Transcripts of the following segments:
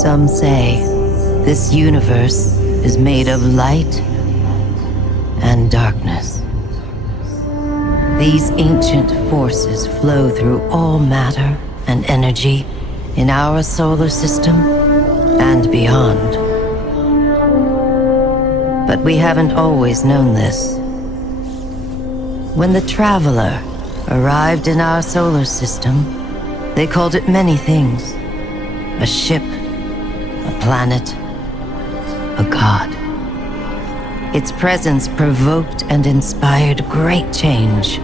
Some say this universe is made of light and darkness. These ancient forces flow through all matter and energy in our solar system and beyond. But we haven't always known this. When the Traveler arrived in our solar system, they called it many things. A ship, a planet, a god. Its presence provoked and inspired great change.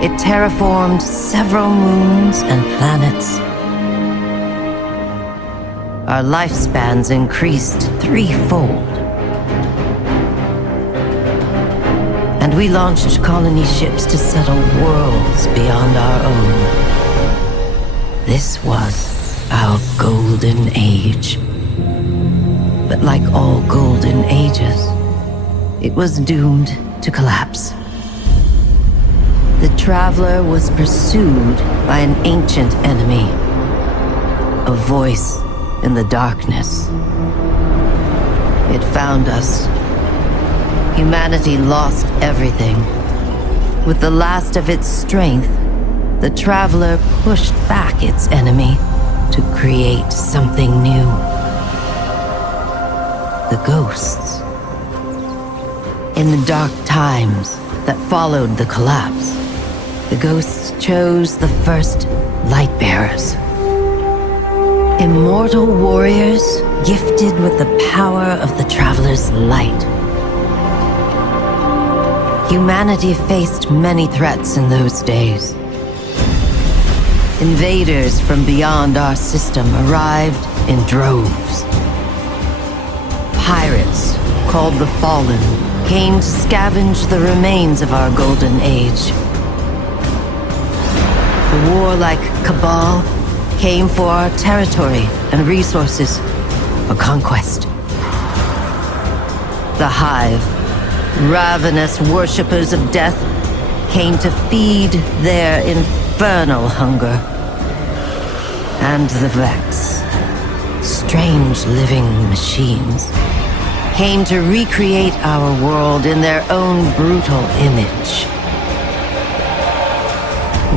It terraformed several moons and planets. Our lifespans increased threefold. And we launched colony ships to settle worlds beyond our own. This was our golden age. But like all golden ages, it was doomed to collapse. The Traveler was pursued by an ancient enemy, a voice in the darkness. It found us. Humanity lost everything. With the last of its strength, the Traveler pushed back its enemy to create something new. The ghosts. In the dark times that followed the collapse, the ghosts chose the first Lightbearers. Immortal warriors gifted with the power of the Traveler's light. Humanity faced many threats in those days. Invaders from beyond our system arrived in droves. Pirates, called the Fallen, came to scavenge the remains of our golden age. The warlike cabal came for our territory and resources for conquest. The Hive, ravenous worshippers of death, came to feed their infernal hunger. And the Vex, strange living machines, came to recreate our world in their own brutal image.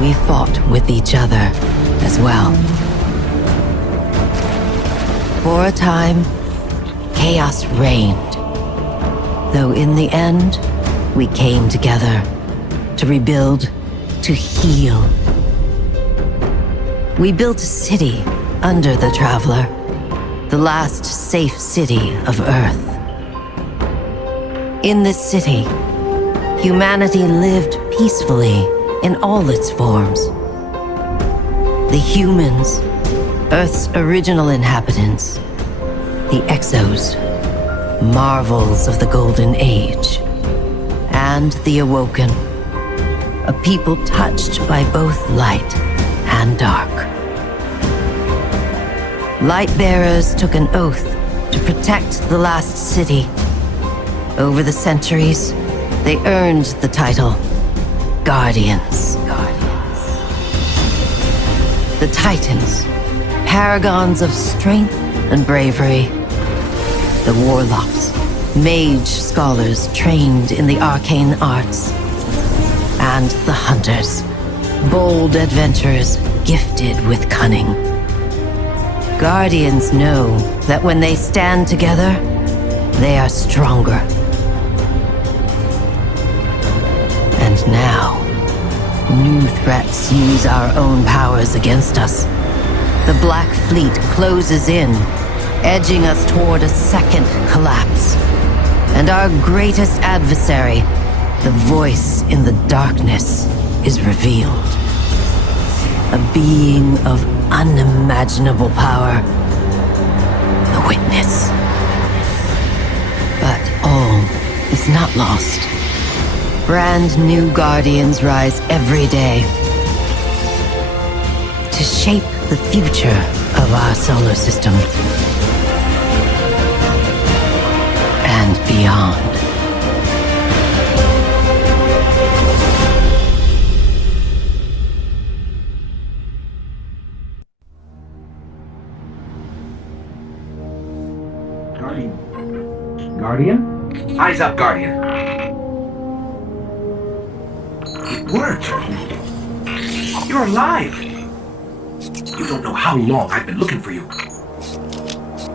We fought with each other as well. For a time, chaos reigned. Though in the end, we came together to rebuild, to heal. We built a city under the Traveler, the last safe city of Earth. In this city, humanity lived peacefully in all its forms. The humans, Earth's original inhabitants, the Exos, marvels of the Golden Age, and the Awoken, a people touched by both light and dark. Lightbearers took an oath to protect the last city. Over the centuries, they earned the title Guardians. The Titans, paragons of strength and bravery. The Warlocks, mage scholars trained in the arcane arts. And the Hunters, bold adventurers gifted with cunning. Guardians know that when they stand together, they are stronger. And now, new threats use our own powers against us. The Black Fleet closes in, edging us toward a second collapse. And our greatest adversary, the voice in the darkness, is revealed. A being of unimaginable power. The Witness. But all is not lost. Brand new Guardians rise every day to shape the future of our solar system and beyond. Guardian? Eyes up, Guardian. It worked. You're alive. You don't know how long I've been looking for you.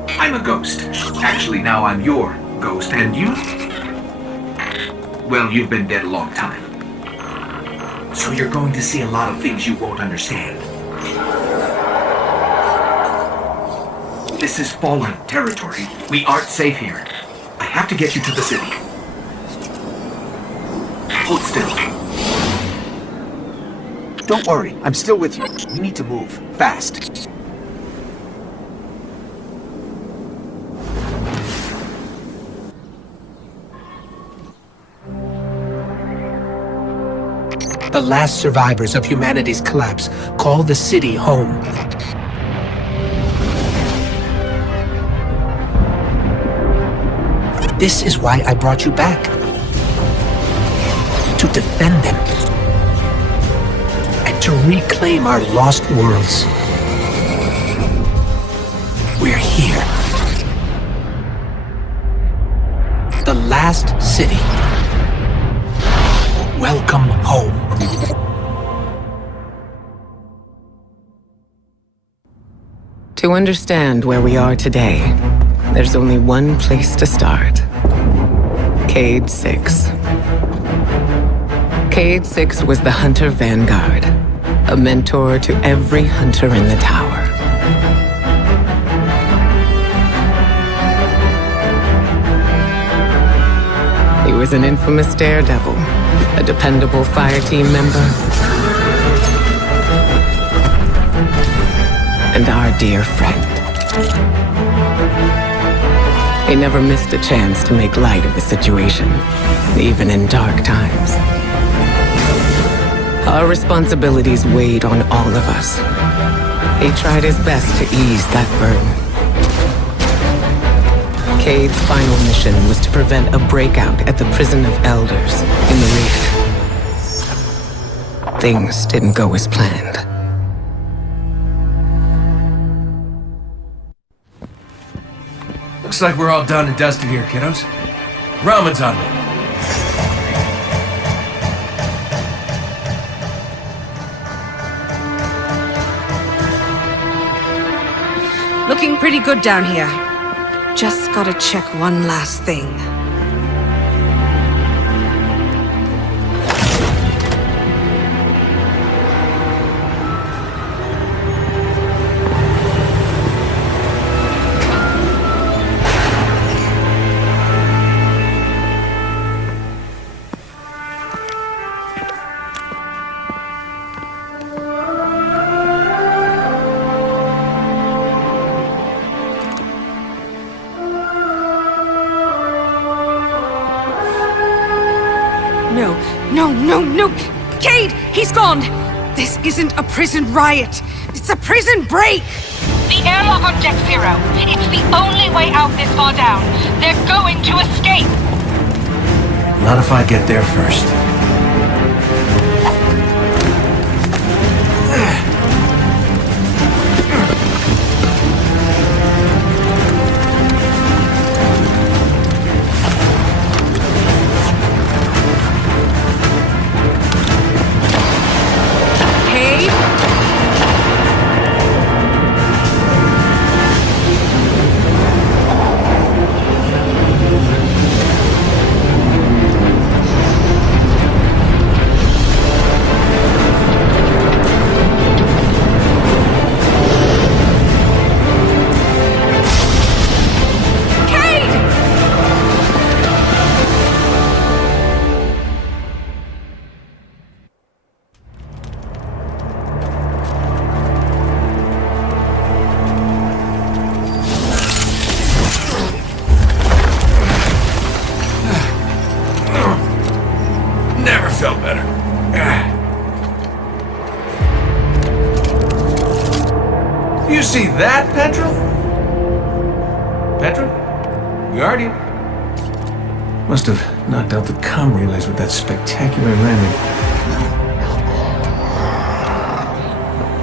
I'm a ghost. Actually, now I'm your ghost, and you? Well, you've been dead a long time. So you're going to see a lot of things you won't understand. This is fallen territory. We aren't safe here. I have to get you to the city. Hold still. Don't worry, I'm still with you. We need to move. Fast. The last survivors of humanity's collapse call the city home. This is why I brought you back. To defend them. And to reclaim our lost worlds. We're here. The last city. Welcome home. To understand where we are today, there's only one place to start. 𝗙𝗢𝗥𝗦𝗧𝗜𝗡. 𝗙𝗢𝗥𝗦𝗧𝗜𝗡 was the hunter vanguard, a mentor to every hunter in the tower. He was an infamous daredevil, a dependable fire team member, and our dear friend. He never missed a chance to make light of the situation, even in dark times. Our responsibilities weighed on all of us. He tried his best to ease that burden. 𝗙𝗢𝗥𝗦𝗧𝗜𝗡's final mission was to prevent a breakout at the prison of elders in the reef. Things didn't go as planned. Looks like we're all done and dusted here, kiddos. Ramen's on me. Looking pretty good down here. Just gotta check one last thing. No! 𝗙𝗢𝗥𝗦𝗧𝗜𝗡! He's gone! This isn't a prison riot! It's a prison break! The airlock on Deck Zero. It's the only way out this far down. They're going to escape! Not if I get there first. Never felt better. You see that, Petrel? Petrel? Guardian? Must have knocked out the comm relays with that spectacular landing.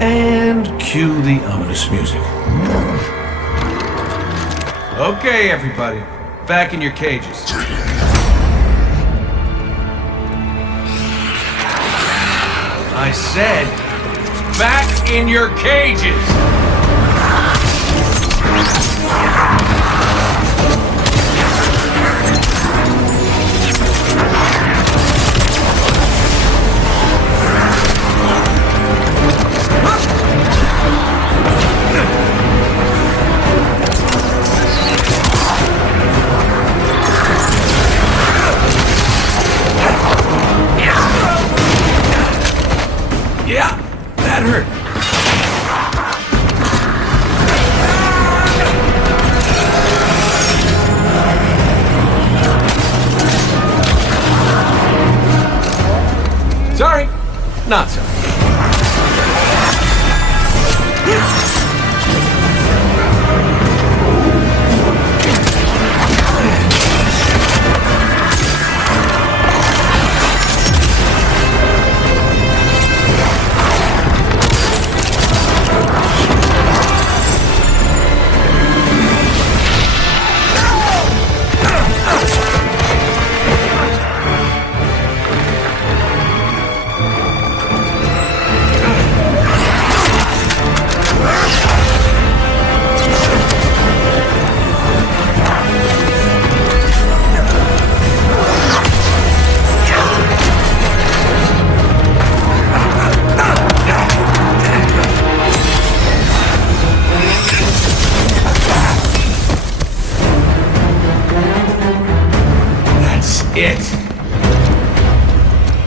And cue the ominous music. Okay, everybody. Back in your cages. I said, back in your cages! Yeah, that hurt. Sorry, not sorry. It.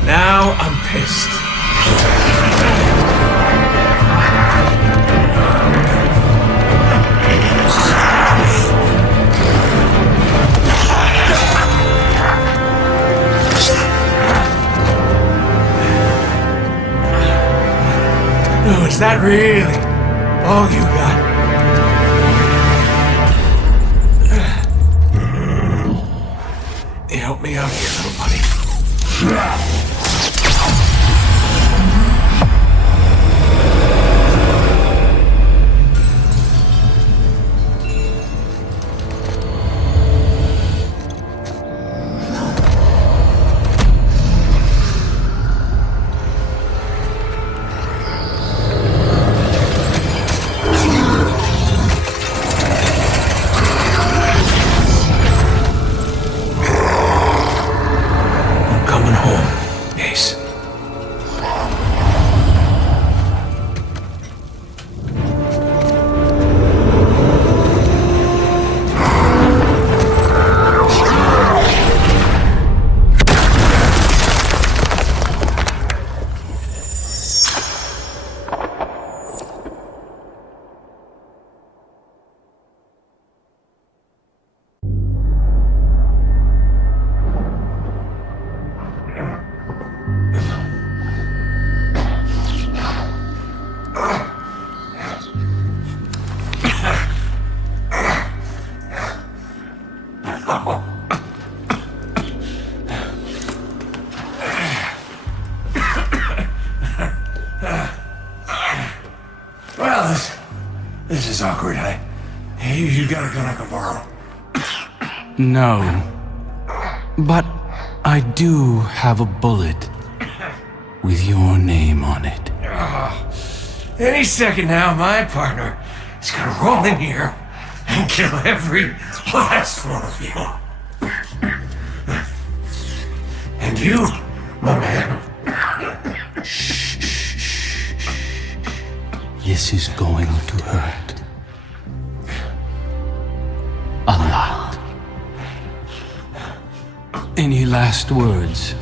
Now I'm pissed. Oh, is that really all you got? Help me out here, little buddy. Well, this is awkward. You got a gun I can borrow? No. But I do have a bullet with your name on it. Any second now, my partner is gonna roll in here and kill every last one of you. And you, my man. This is going to hurt. A lot. Any last words?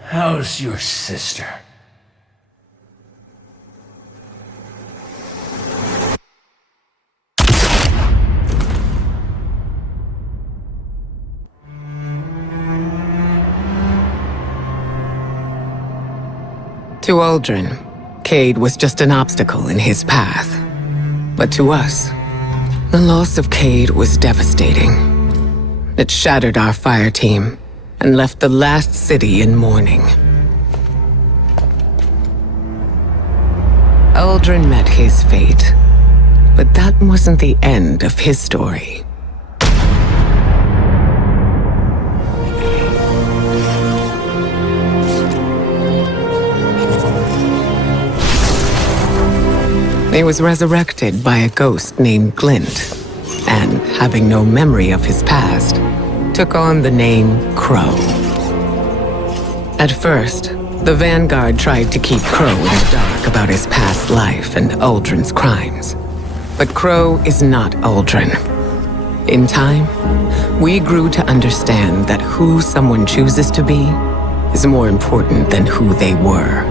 How's your sister? To Uldren, Cade was just an obstacle in his path. But to us, the loss of Cade was devastating. It shattered our fire team and left the last city in mourning. Uldren met his fate, But that wasn't the end of his story. He was resurrected by a ghost named Glint, and, having no memory of his past, took on the name Crow. At first, the Vanguard tried to keep Crow in the dark about his past life and 𝗙𝗢𝗛's crimes. But Crow is not 𝗙𝗢𝗛. In time, we grew to understand that who someone chooses to be is more important than who they were.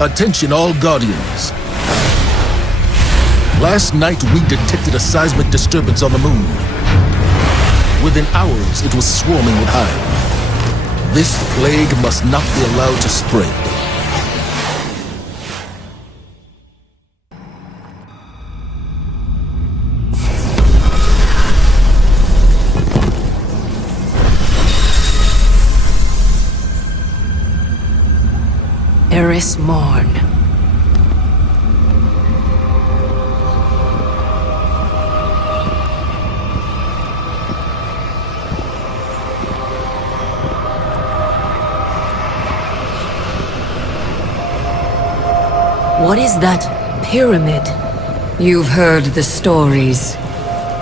Attention all Guardians. Last night we detected a seismic disturbance on the moon. Within hours it was swarming with hive. This plague must not be allowed to spread. Eris Morn. What is that pyramid? You've heard the stories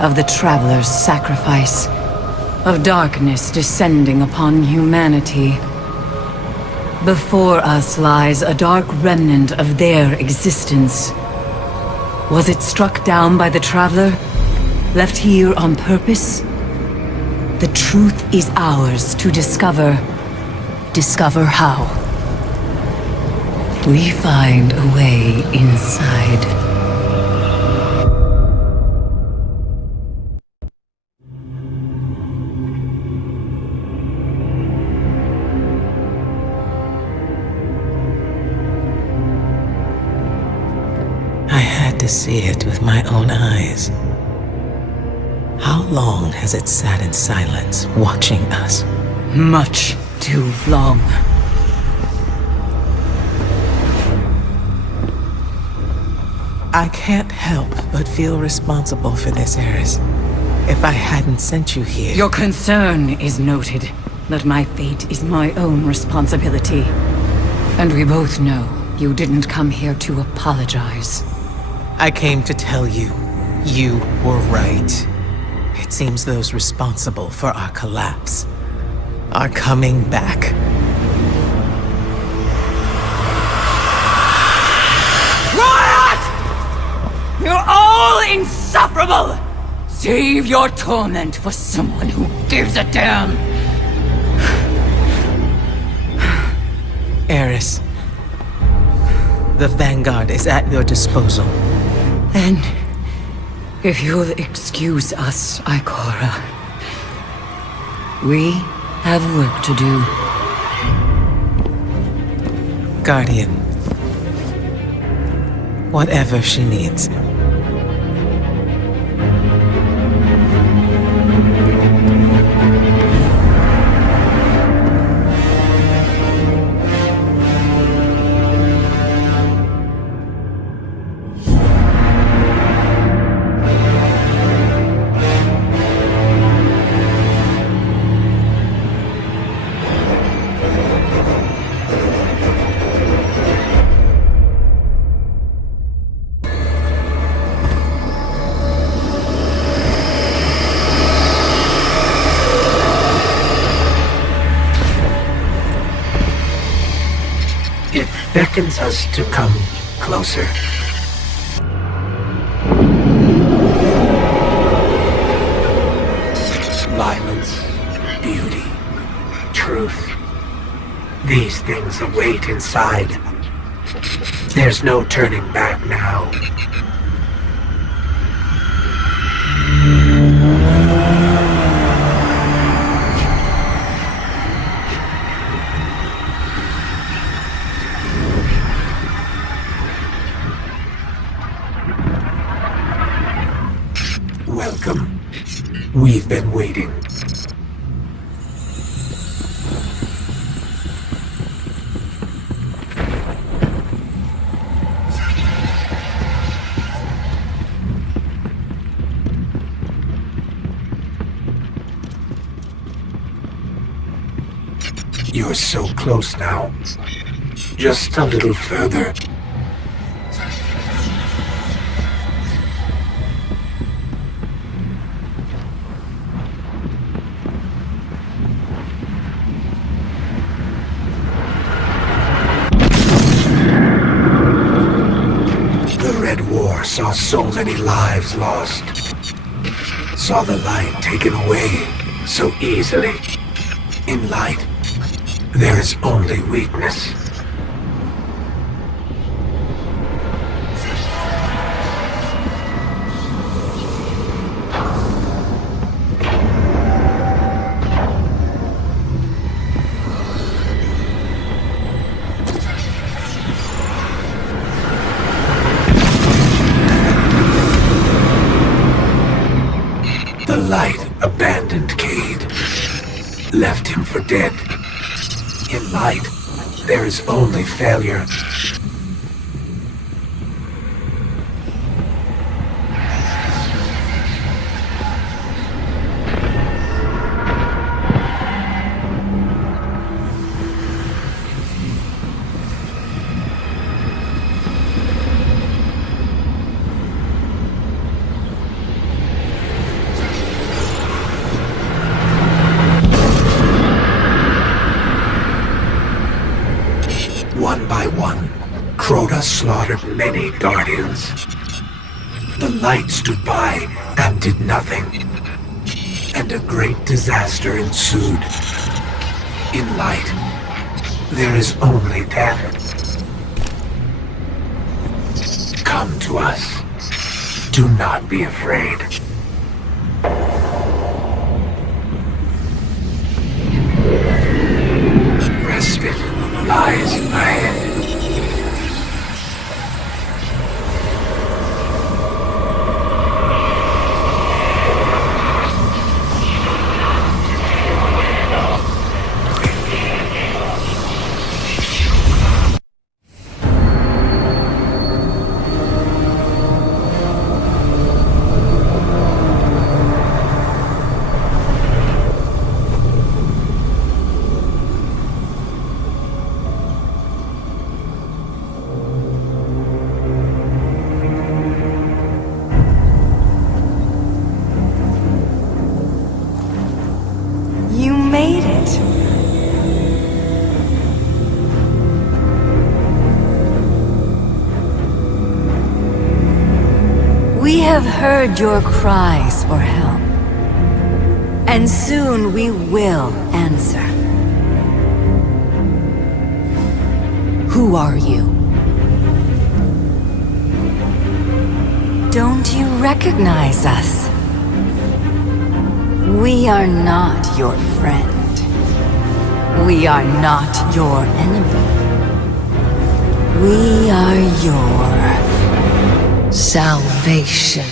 of the Traveler's sacrifice, of darkness descending upon humanity. Before us lies a dark remnant of their existence. Was it struck down by the Traveler? Left here on purpose? The truth is ours to discover. Discover how. We find a way inside. To see it with my own eyes. How long has it sat in silence, watching us? Much too long. I can't help but feel responsible for this, Eris. If I hadn't sent you here... Your concern is noted, but my fate is my own responsibility. And we both know you didn't come here to apologize. I came to tell you, you were right. It seems those responsible for our collapse are coming back. Riot! You're all insufferable! Save your torment for someone who gives a damn! Eris, the Vanguard is at your disposal. And if you'll excuse us, Ikora, we have work to do. Guardian, whatever she needs. beckons us to come closer. Violence, beauty, truth. These things await inside. There's no turning back now. Welcome. We've been waiting. You're so close now. Just a little further. The Red War saw so many lives lost. Saw the light taken away so easily. In light, there is only weakness. The light abandoned 𝗙𝗢𝗥, left him for dead. In light, there is only failure. One by one, 𝗙𝗢𝗥 slaughtered many guardians. The light stood by and did nothing. And a great disaster ensued. In light, there is only death. Come to us. Do not be afraid. Respite lies ahead. You made it. We have heard your cries for help. And soon we will answer. Who are you? Don't you recognize us? We are not your friend. We are not your enemy. We are your salvation.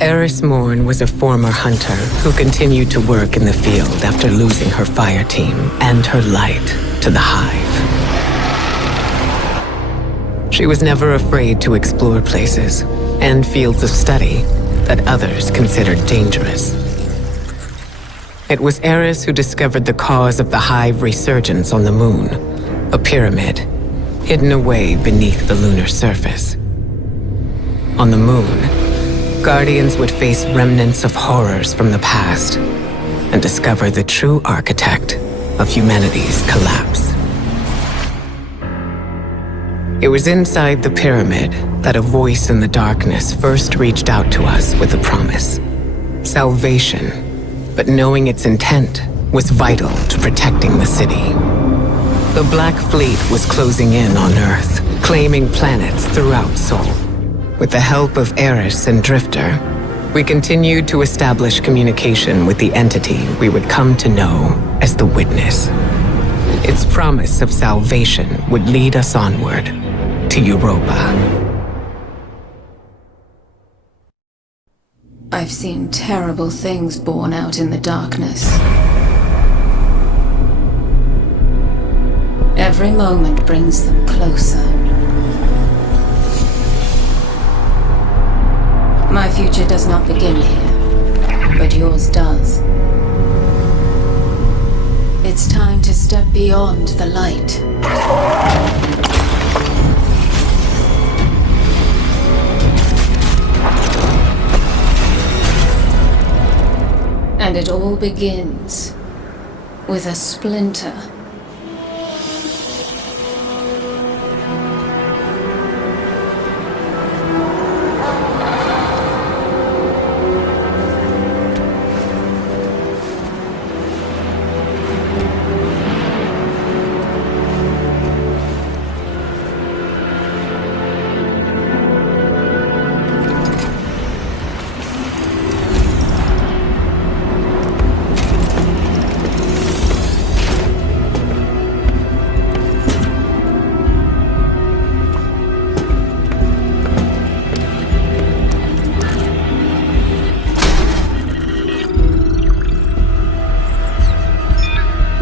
Eris Morn was a former hunter who continued to work in the field after losing her fire team and her light to the Hive. She was never afraid to explore places and fields of study that others considered dangerous. It was Eris who discovered the cause of the Hive resurgence on the moon, a pyramid hidden away beneath the lunar surface. On the moon, Guardians would face remnants of horrors from the past and discover the true architect of humanity's collapse. It was inside the pyramid that a voice in the darkness first reached out to us with a promise: salvation, but knowing its intent was vital to protecting the city. The Black Fleet was closing in on Earth, claiming planets throughout Sol. With the help of Eris and Drifter, we continued to establish communication with the entity we would come to know as the Witness. Its promise of salvation would lead us onward to Europa. I've seen terrible things born out in the darkness. Every moment brings them closer. My future does not begin here, but yours does. It's time to step beyond the light. And it all begins with a splinter.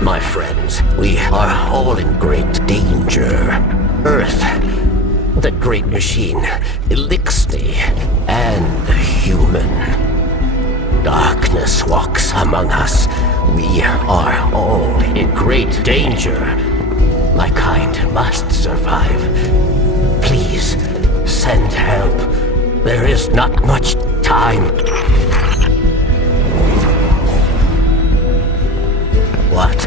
My friends, we are all in great danger. Earth, the great machine, 𝗙𝗟𝗧, and the human. Darkness walks among us. We are all in great danger. My kind must survive. Please, send help. There is not much time. What?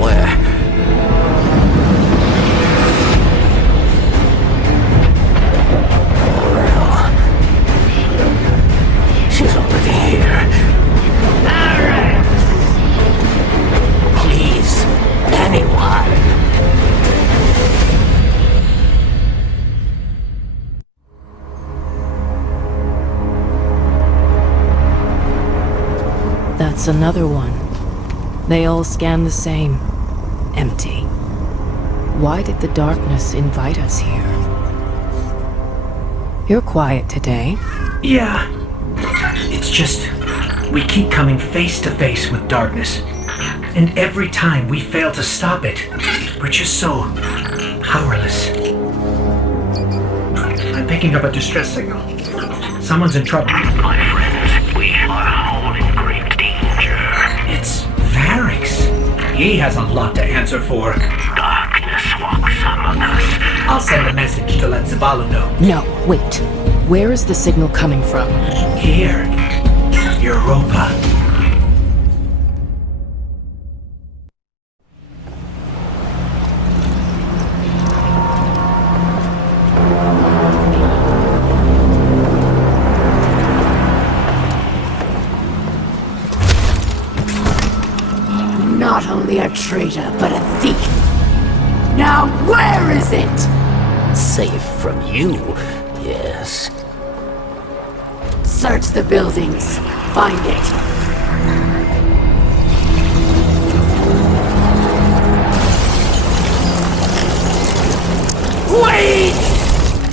Where? No. She's already here. Please, anyone. That's another one. They all scan the same. Empty. Why did the darkness invite us here? You're quiet today. Yeah. It's just, we keep coming face to face with darkness. And every time we fail to stop it, we're just so powerless. I'm picking up a distress signal. Someone's in trouble. My friends, we are all in great danger. It's Varix. He has a lot to answer for. Darkness walks among us. I'll send a message to let Zabalu know. No, wait. Where is the signal coming from? Here. Europa. Not only a traitor, but a thief. Now where is it? Safe from you, yes. Search the buildings. Find it. Wait!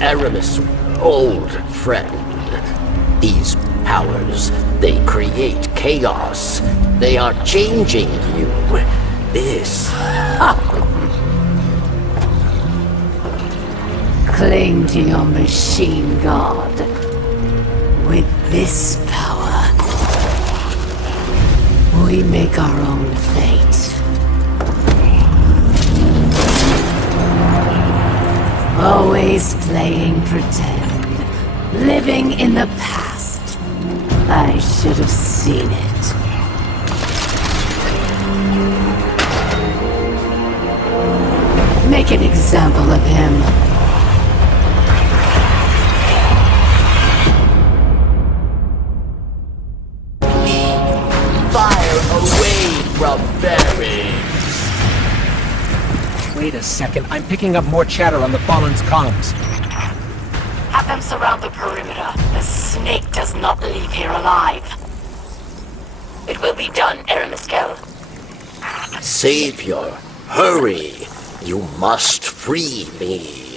Aramis, old friend. These powers, they create chaos. They are changing you. This... Cling to your machine god. With this power, we make our own fate. Always playing pretend. Living in the past. I should have seen it. Make an example of him. Fire away from Barry! Wait a second, I'm picking up more chatter on the Fallen's comms. Have them surround the perimeter. The snake does not leave here alive. It will be done, 𝗙𝗢𝗥𝗦𝗘𝗡. Savior, hurry! You must free me.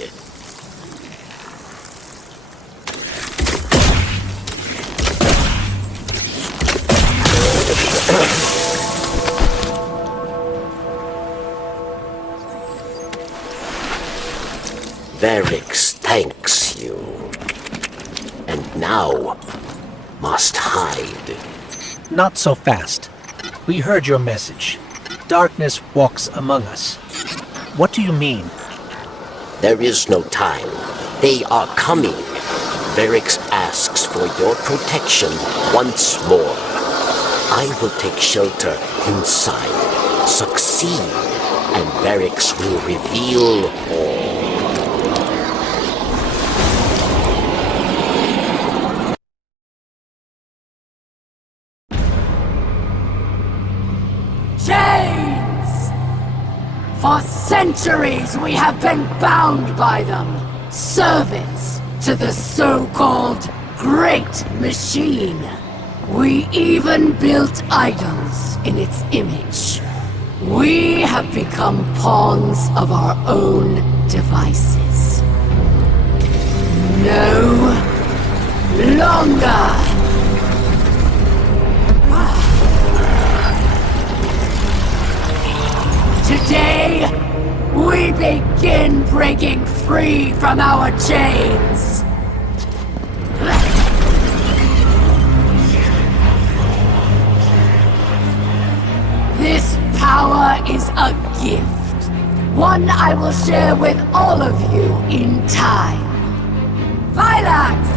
Varix thanks you. And now must hide. Not so fast. We heard your message. Darkness walks among us. What do you mean? There is no time. They are coming. Varix asks for your protection once more. I will take shelter inside. Succeed, and Varix will reveal all. Chains! For centuries we have been bound by them. Servants to the so-called Great Machine. We even built idols in its image. We have become pawns of our own devices. No longer! Today, we begin breaking free from our chains. This power is a gift. One I will share with all of you in time. Vilax!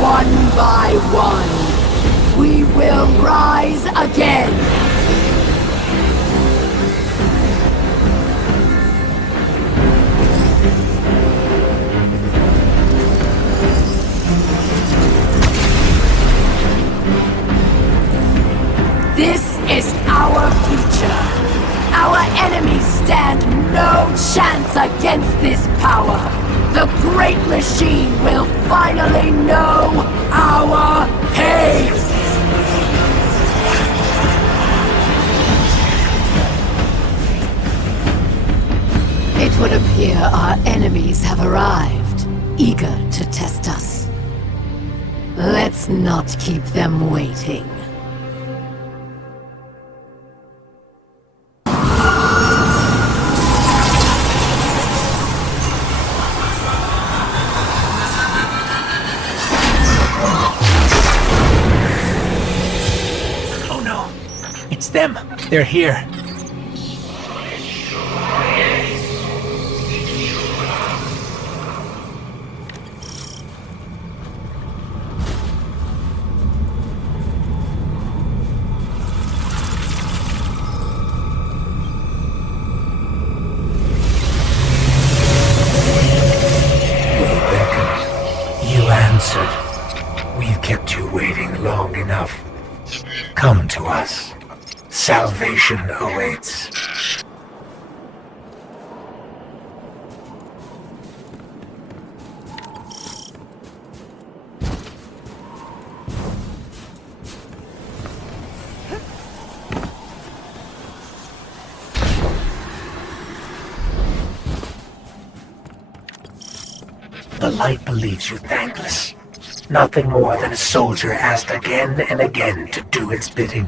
One by one, we will rise again. This is our future. Our enemies stand no chance against this power. The Great Machine will finally know our pain! It would appear our enemies have arrived, eager to test us. Let's not keep them waiting. It's them. They're here. We've kept you waiting long enough. Come to us. Salvation awaits. The light believes you thankless. Nothing more than a soldier asked again and again to do its bidding.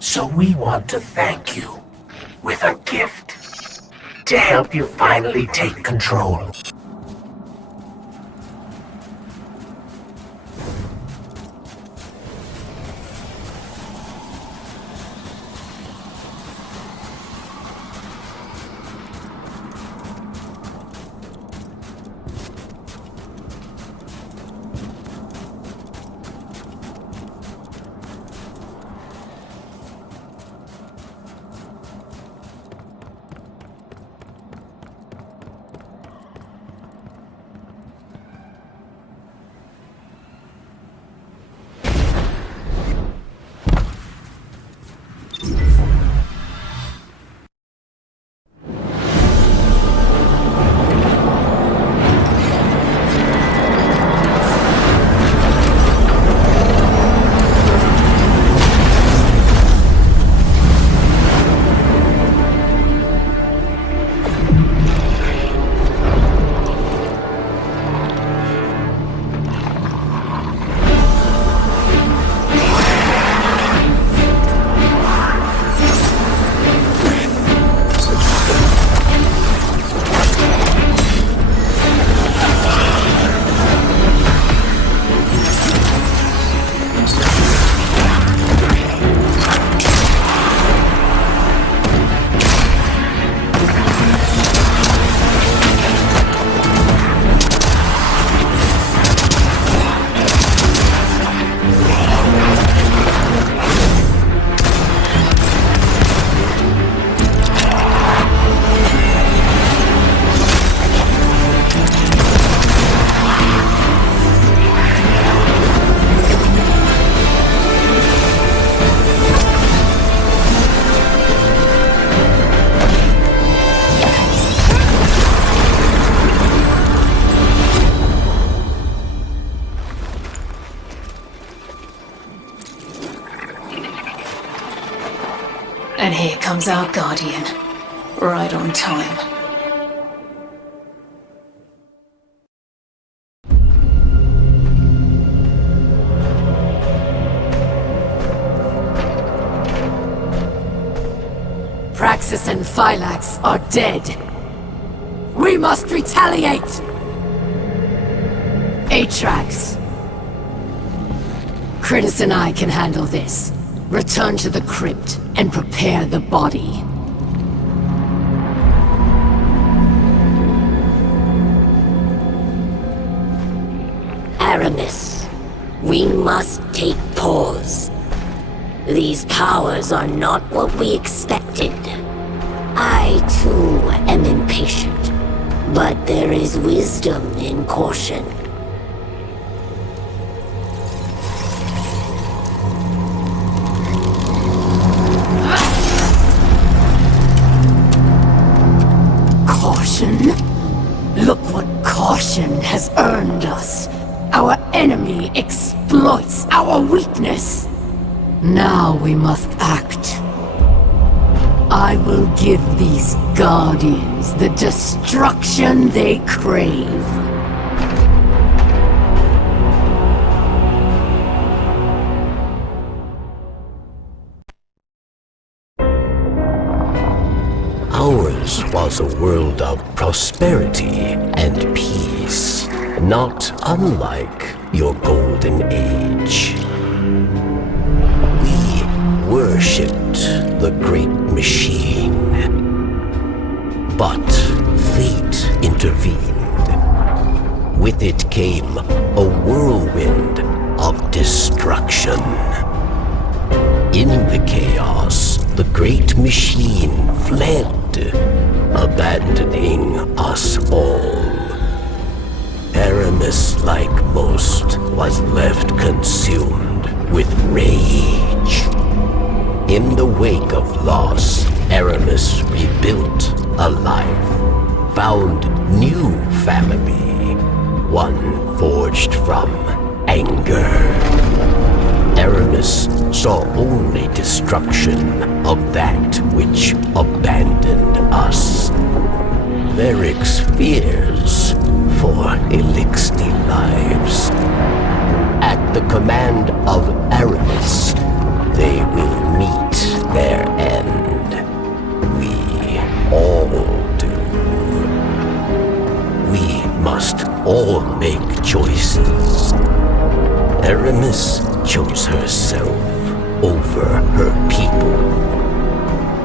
So we want to thank you with a gift to help you finally take control. And here comes our guardian. Right on time. Praxis and Phylax are dead. We must retaliate! Atrax. Critus and I can handle this. Return to the crypt and prepare the body. Aramis, we must take pause. These powers are not what we expected. I, too, am impatient, but there is wisdom in caution. Look what caution has earned us. Our enemy exploits our weakness. Now we must act. I will give these guardians the destruction they crave. Ours was a world of prosperity and peace, not unlike your golden age. We worshipped the great machine, but fate intervened. With it came a whirlwind of destruction. In the chaos, the great machine fled, abandoning us all. Aramis, like most, was left consumed with rage. In the wake of loss, Aramis rebuilt a life, found new family, one forged from anger. Aramis saw only destruction of that which abandoned us. Varric's fears for Elixir lives. At the command of Aramis, they will meet their end. We all do. We must all make choices. Aramis chose herself over her people.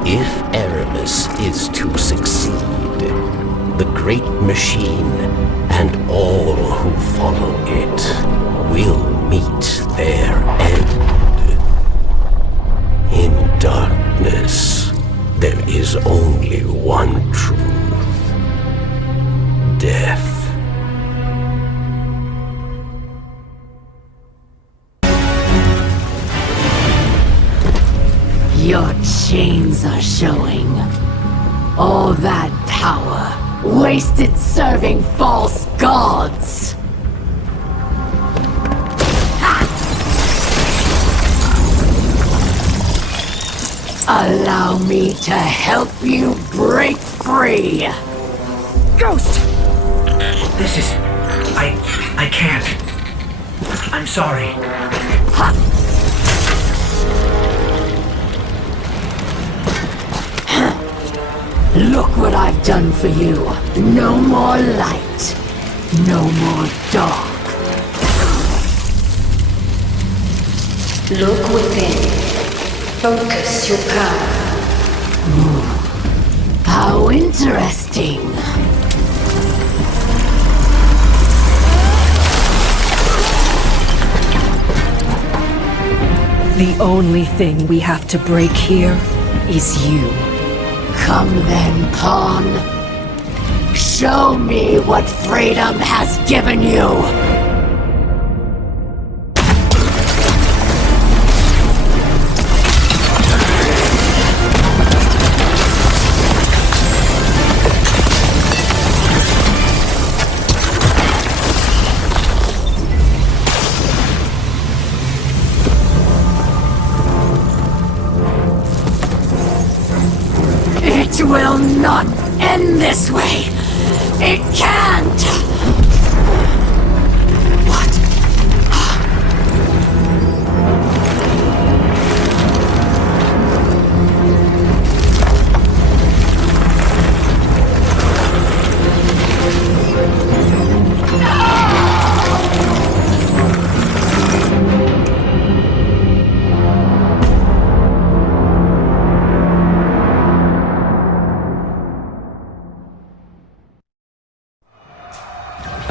If Aramis is to succeed, the great machine and all who follow it will meet their end. In darkness, there is only one truth: death. Your chains are showing. All that power, wasted serving false gods. Allow me to help you break free. Ghost! This is... I can't. I'm sorry. Look what I've done for you. No more light. No more dark. Look within. Focus your power. How interesting. The only thing we have to break here is you. Come then, Pawn. Show me what freedom has given you. It will not end this way! It can't! What?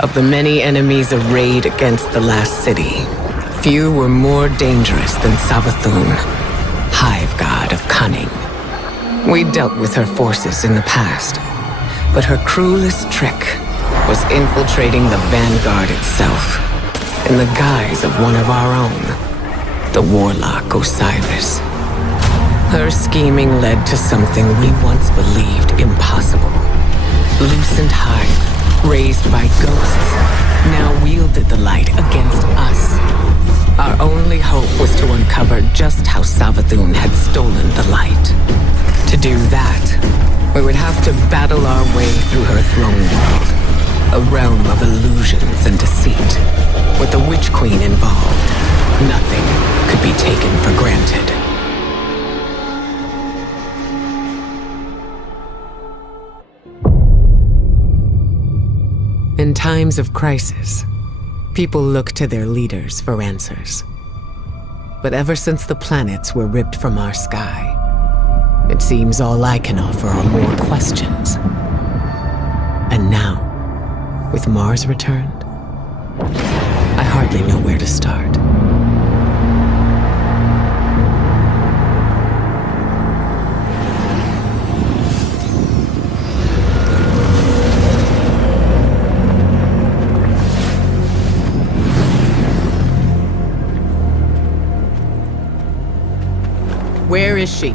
Of the many enemies arrayed against the last city, few were more dangerous than Savathûn, hive god of cunning. We dealt with her forces in the past, but her cruelest trick was infiltrating the Vanguard itself, in the guise of one of our own, the warlock Osiris. Her scheming led to something we once believed impossible. Lucent hive, raised by ghosts, now wielded the light against us. Our only hope was to uncover just how Savathûn had stolen the light. To do that, we would have to battle our way through her throne world, a realm of illusions and deceit. With the Witch Queen involved, nothing could be taken for granted. In times of crisis, people look to their leaders for answers. But ever since the planets were ripped from our sky, it seems all I can offer are more questions. And now, with Mars returned, I hardly know where to start. Where is she?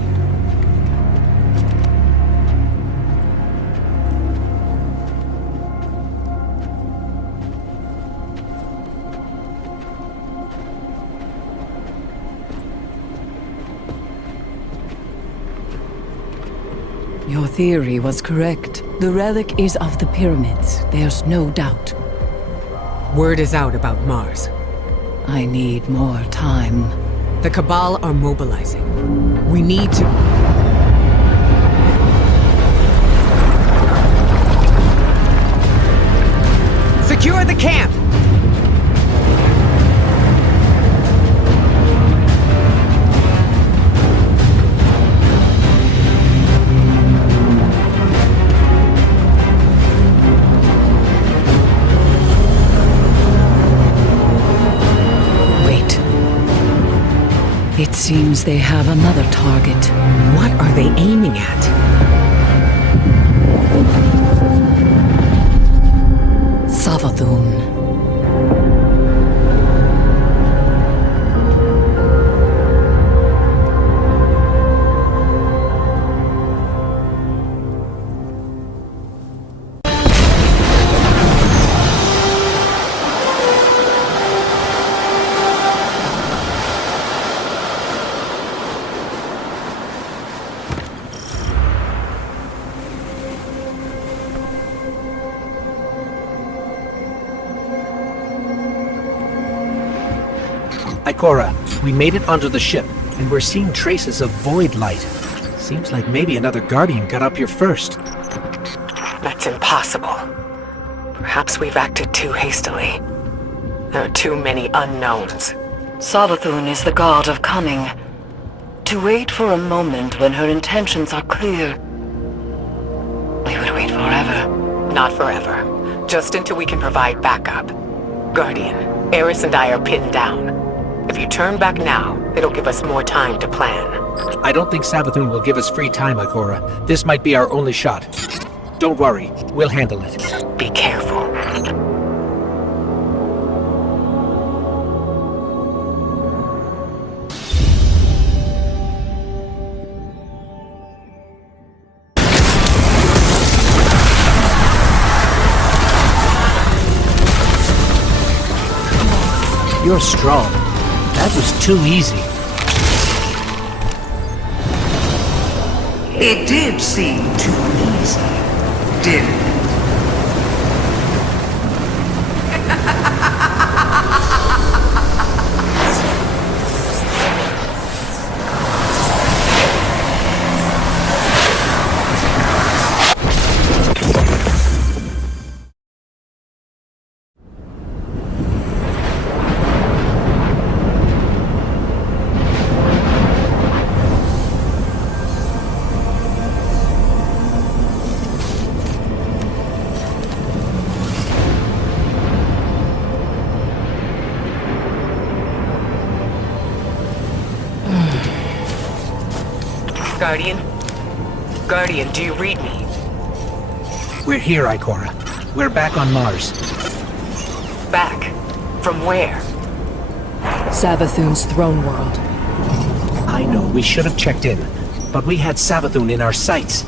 Your theory was correct. The relic is of the pyramids, there's no doubt. Word is out about Mars. I need more time. The Cabal are mobilizing. We need to... Secure the camp! It seems they have another target. What are they aiming at? Savathun. Ikora, we made it onto the ship, and we're seeing traces of void light. Seems like maybe another Guardian got up here first. That's impossible. Perhaps we've acted too hastily. There are too many unknowns. Savathun is the god of cunning. To wait for a moment when her intentions are clear, we would wait forever. Not forever. Just until we can provide backup. Guardian, Eris and I are pinned down. If you turn back now, it'll give us more time to plan. I don't think Savathun will give us free time, Ikora. This might be our only shot. Don't worry, we'll handle it. Be careful. You're strong. That was too easy. It did seem too easy, didn't it? Guardian? Guardian, do you read me? We're here, Ikora. We're back on Mars. Back? From where? Savathun's throne world. I know, we should have checked in. But we had Savathun in our sights.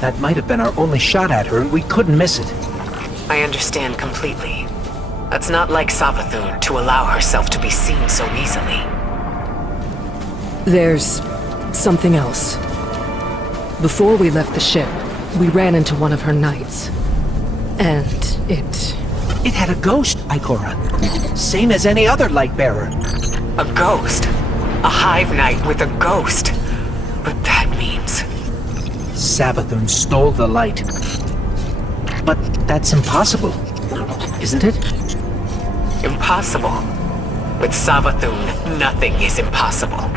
That might have been our only shot at her, and we couldn't miss it. I understand completely. It's not like Savathun to allow herself to be seen so easily. There's something else. Before we left the ship, we ran into one of her knights. And it... It had a ghost, Ikora. Same as any other light bearer. A ghost? A hive knight with a ghost? But that means... Savathun stole the light. But that's impossible, isn't it? Impossible? With Savathun, nothing is impossible.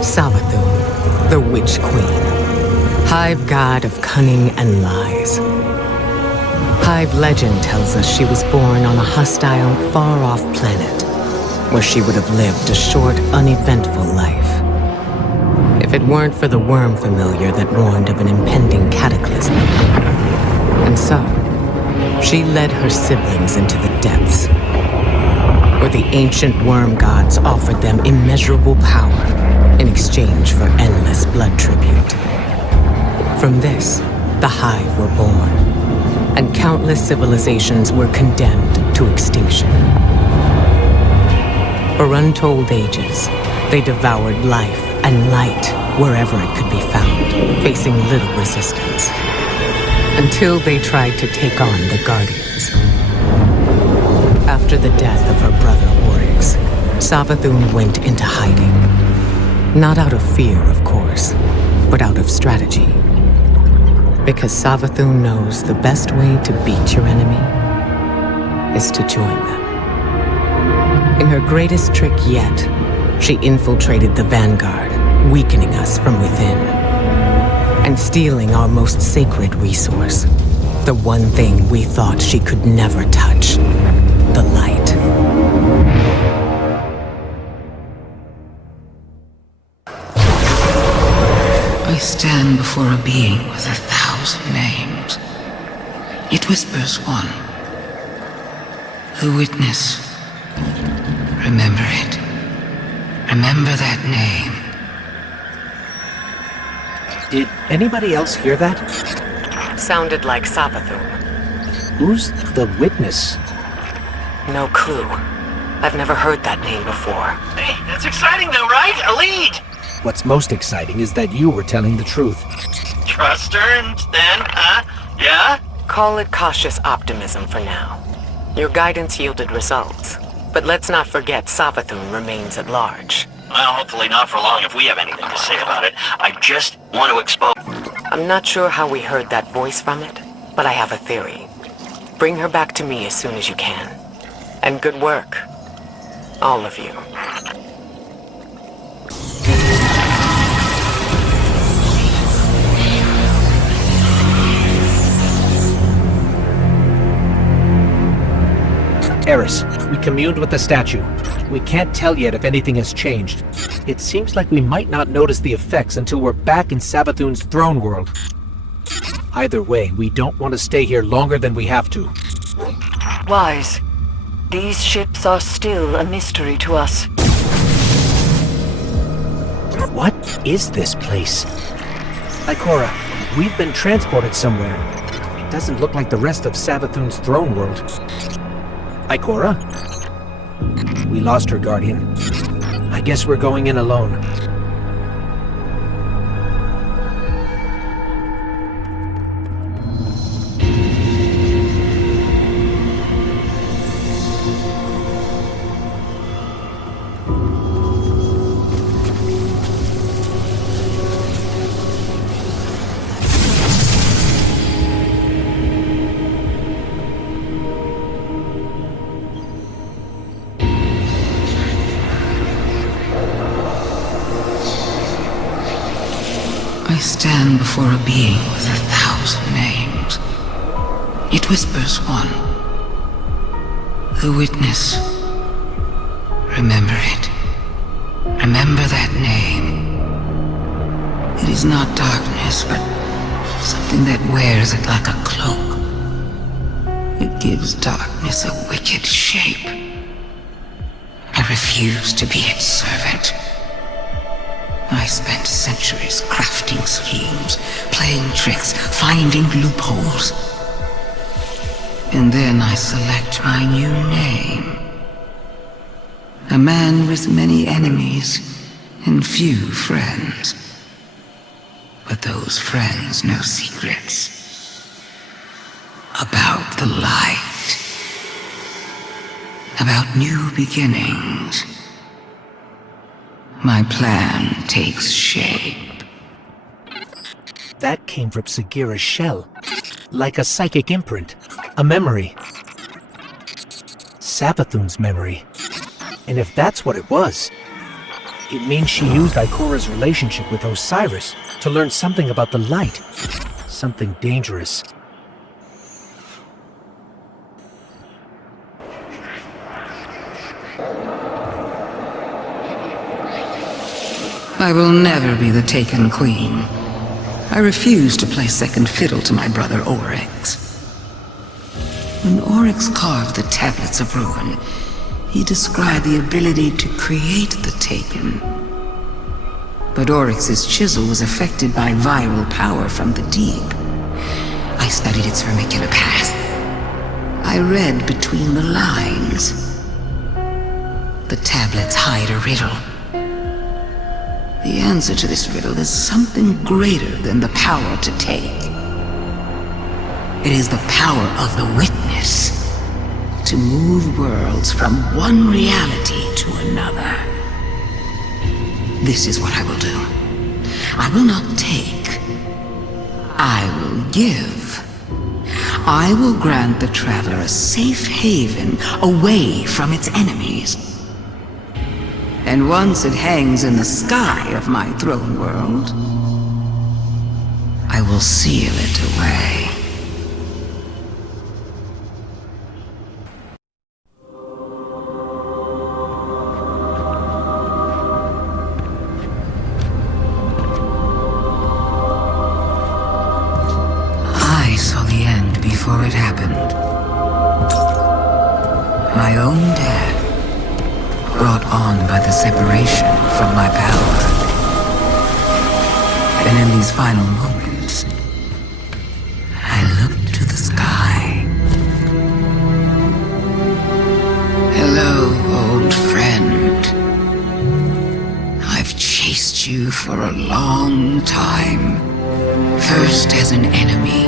Savathun, the Witch Queen. Hive god of cunning and lies. Hive legend tells us she was born on a hostile, far-off planet, where she would have lived a short, uneventful life. If it weren't for the worm familiar that warned of an impending cataclysm. And so, she led her siblings into the depths, where the ancient worm gods offered them immeasurable power in exchange for endless blood tribute. From this, the Hive were born, and countless civilizations were condemned to extinction. For untold ages, they devoured life and light wherever it could be found, facing little resistance. Until they tried to take on the Guardians. After the death of her brother Oryx, 𝗙𝗒𝗏 went into hiding. Not out of fear, of course, but out of strategy. Because 𝗙𝗒𝗏 knows the best way to beat your enemy is to join them. In her greatest trick yet, she infiltrated the Vanguard, weakening us from within. And stealing our most sacred resource. The one thing we thought she could never touch. The light. I stand before a being with 1,000 names. It whispers one. The witness. Remember it. Remember that name. Did anybody else hear that? Sounded like 𝗙𝗒𝗏. Who's the witness? No clue. I've never heard that name before. Hey, that's exciting though, right? A lead! What's most exciting is that you were telling the truth. Trust her and then, huh? Yeah? Call it cautious optimism for now. Your guidance yielded results. But let's not forget 𝗙𝗒𝗏 remains at large. Well, hopefully not for long if we have anything to say about it. I just want to expose... I'm not sure how we heard that voice from it, but I have a theory. Bring her back to me as soon as you can. And good work. All of you. Eris, we communed with the statue. We can't tell yet if anything has changed. It seems like we might not notice the effects until we're back in 𝗙𝗒𝗏's throne world. Either way, we don't want to stay here longer than we have to. Wise. These ships are still a mystery to us. What is this place? 𝗙𝗏𝗏, we've been transported somewhere. It doesn't look like the rest of 𝗙𝗒𝗏's throne world. 𝗙𝗏𝗏? We lost her, Guardian. I guess we're going in alone. I stand before a being with 1,000 names. It whispers one. The witness. Remember it. Remember that name. It is not darkness, but something that wears it like a cloak. It gives darkness a wicked shape. I refuse to be its servant. I spent centuries crafting schemes, playing tricks, finding loopholes. And then I select my new name. A man with many enemies and few friends. But those friends know secrets about the light, about new beginnings. My plan takes shape. That came from Sagira's shell. Like a psychic imprint. A memory. 𝗙𝗒𝗏's memory. And if that's what it was, it means she used 𝗙𝗏𝗏's relationship with Osiris to learn something about the light. Something dangerous. I will never be the taken queen. I refuse to play second fiddle to my brother Oryx. When Oryx carved the tablets of ruin, he described the ability to create the taken. But Oryx's chisel was affected by viral power from the deep. I studied its vermicular path. I read between the lines. The tablets hide a riddle. The answer to this riddle is something greater than the power to take. It is the power of the witness to move worlds from one reality to another. This is what I will do. I will not take. I will give. I will grant the traveler a safe haven away from its enemies. And once it hangs in the sky of my throne world, I will seal it away. I saw the end before it happened. My own death, brought on by the separation from my power. And in these final moments, I looked to the sky. Hello, old friend. I've chased you for a long time. First as an enemy,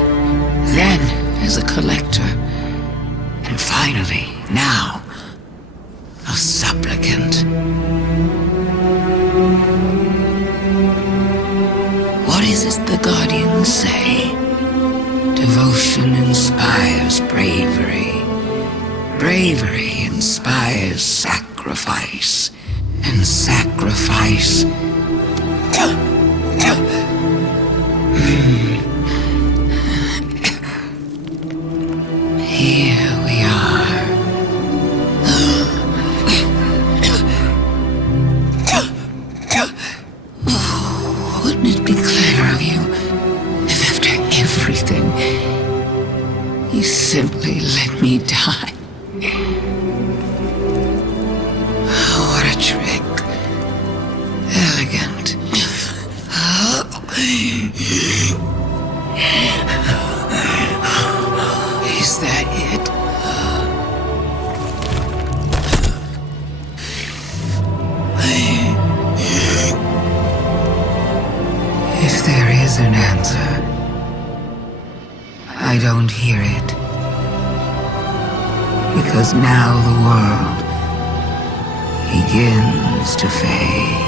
then as a collector, and finally, now, a supplicant. What is it the Guardians say? Devotion inspires bravery. Bravery inspires sacrifice. And sacrifice... Here we are. Wouldn't it be clever of you if after everything, you simply let me die? Oh, what a trick. Elegant. Is that it? If there is an answer, I don't hear it. Because now the world begins to fade.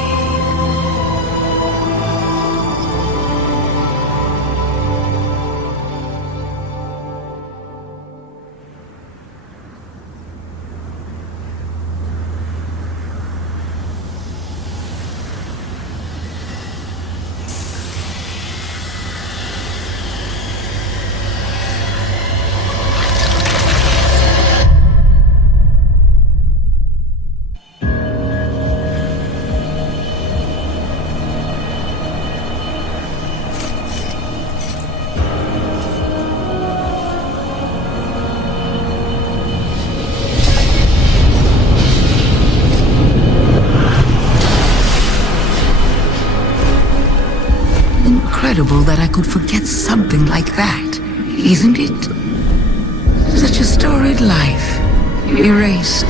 Incredible that I could forget something like that, isn't it? Such a storied life, erased.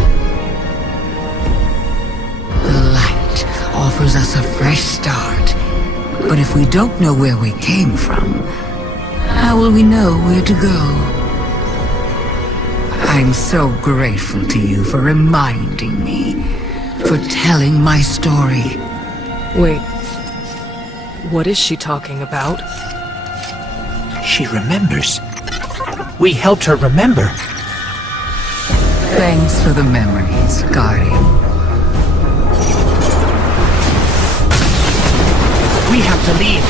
The light offers us a fresh start, but if we don't know where we came from, how will we know where to go? I'm so grateful to you for reminding me, for telling my story. Wait. What is she talking about? She remembers. We helped her remember. Thanks for the memories, Guardian. We have to leave.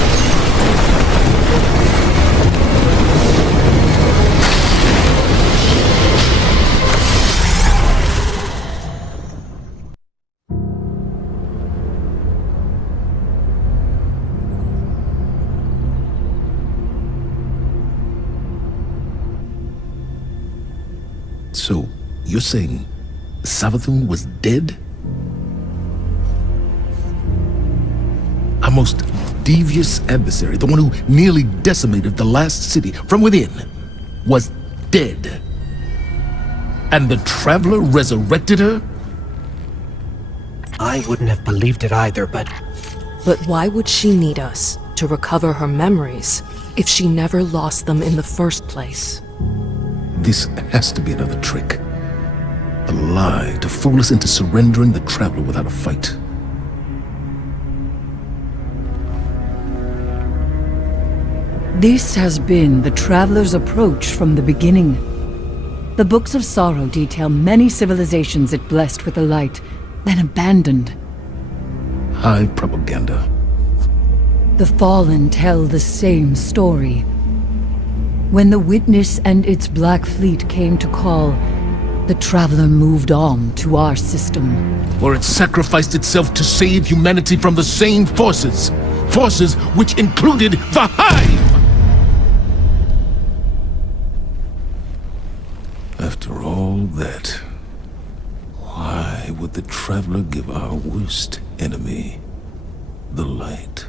So, you're saying Savathun was dead? Our most devious adversary, the one who nearly decimated the last city from within, was dead. And the Traveler resurrected her? I wouldn't have believed it either, but... But why would she need us to recover her memories if she never lost them in the first place? This has to be another trick. A lie to fool us into surrendering the Traveler without a fight. This has been the Traveler's approach from the beginning. The Books of Sorrow detail many civilizations it blessed with the light, then abandoned. High propaganda. The Fallen tell the same story. When the Witness and its Black Fleet came to call, the Traveler moved on to our system. Or it sacrificed itself to save humanity from the same forces. Forces which included the Hive! After all that, why would the Traveler give our worst enemy the light?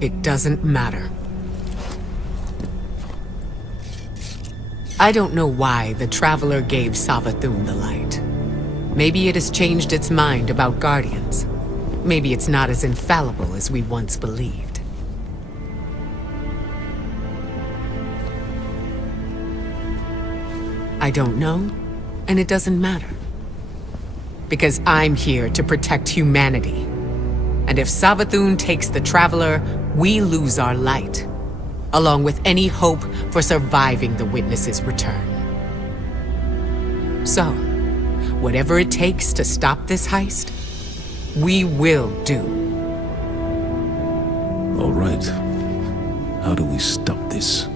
It doesn't matter. I don't know why the Traveler gave Savathûn the light. Maybe it has changed its mind about Guardians. Maybe it's not as infallible as we once believed. I don't know, and it doesn't matter. Because I'm here to protect humanity. And if Savathûn takes the Traveler, we lose our light, along with any hope for surviving the Witness's return. So, whatever it takes to stop this heist, we will do. All right. How do we stop this?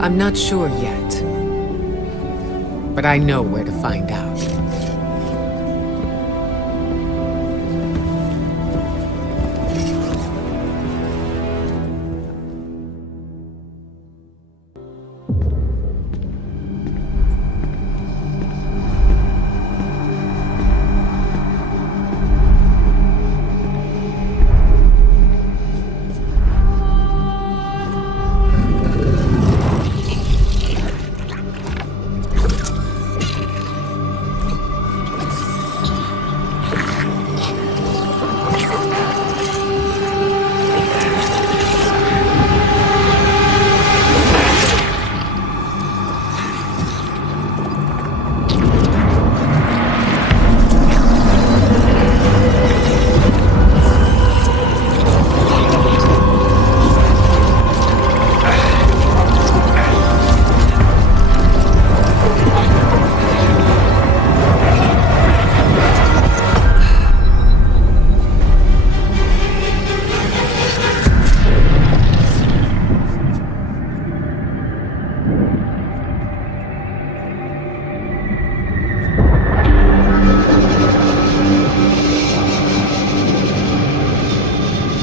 I'm not sure yet, but I know where to find out.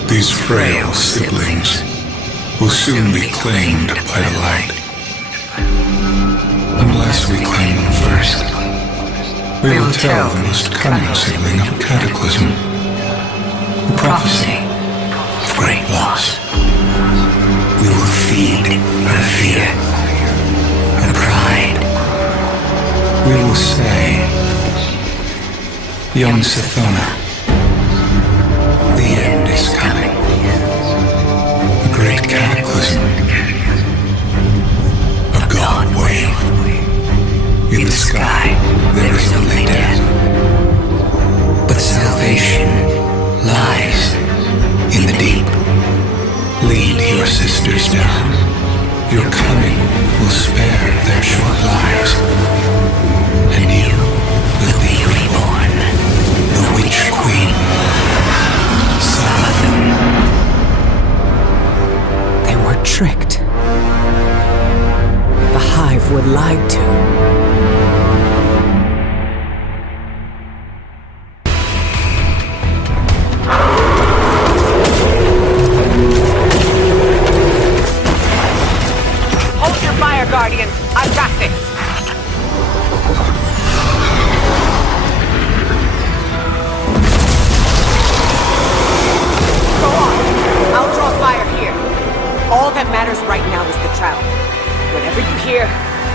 These frail siblings will soon be claimed by the light. Unless we claim them first, we will tell the most cunning sibling of Cataclysm the prophecy of great loss. We will feed her fear, her pride. We will say, young Sithona, the end is coming. A great cataclysm. A god wave. In the sky, there is only death. But salvation lies in the deep. Lead your sisters down. Your coming will spare their short lives. And you will be reborn. The Witch Queen. They were tricked. The Hive were lied to. Hold your fire, Guardian. I've got this.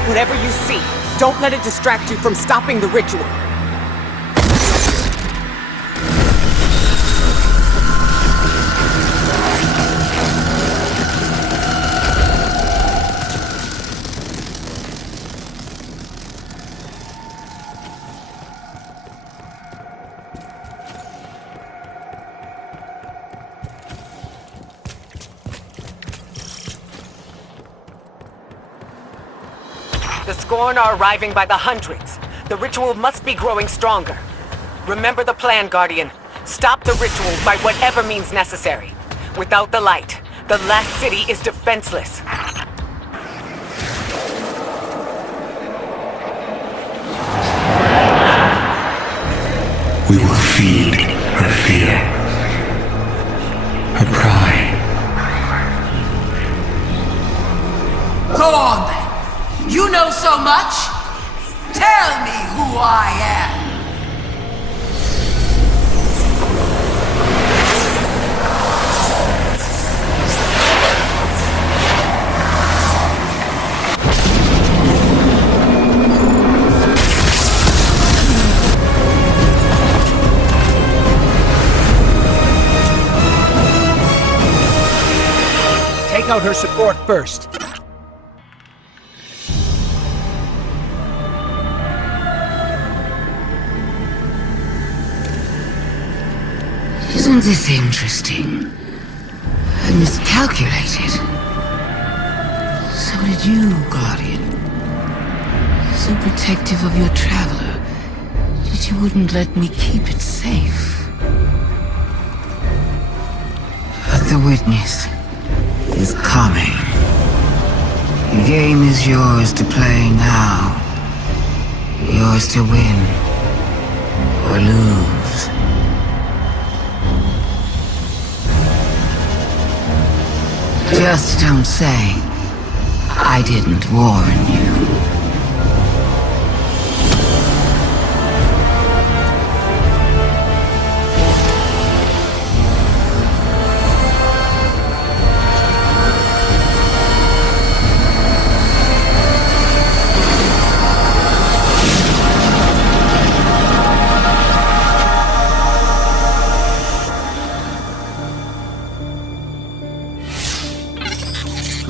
Whatever you see, don't let it distract you from stopping the ritual. The Scorn are arriving by the hundreds. The ritual must be growing stronger. Remember the plan, Guardian. Stop the ritual by whatever means necessary. Without the light, the last city is defenseless. We will feed her fear, her pride. Go on then. You know so much. Tell me who I am. Take out her support first. Isn't this interesting? Miscalculated. So did you, Guardian. So protective of your traveler that you wouldn't let me keep it safe. But the witness is coming. The game is yours to play now. Yours to win or lose. Just don't say I didn't warn you.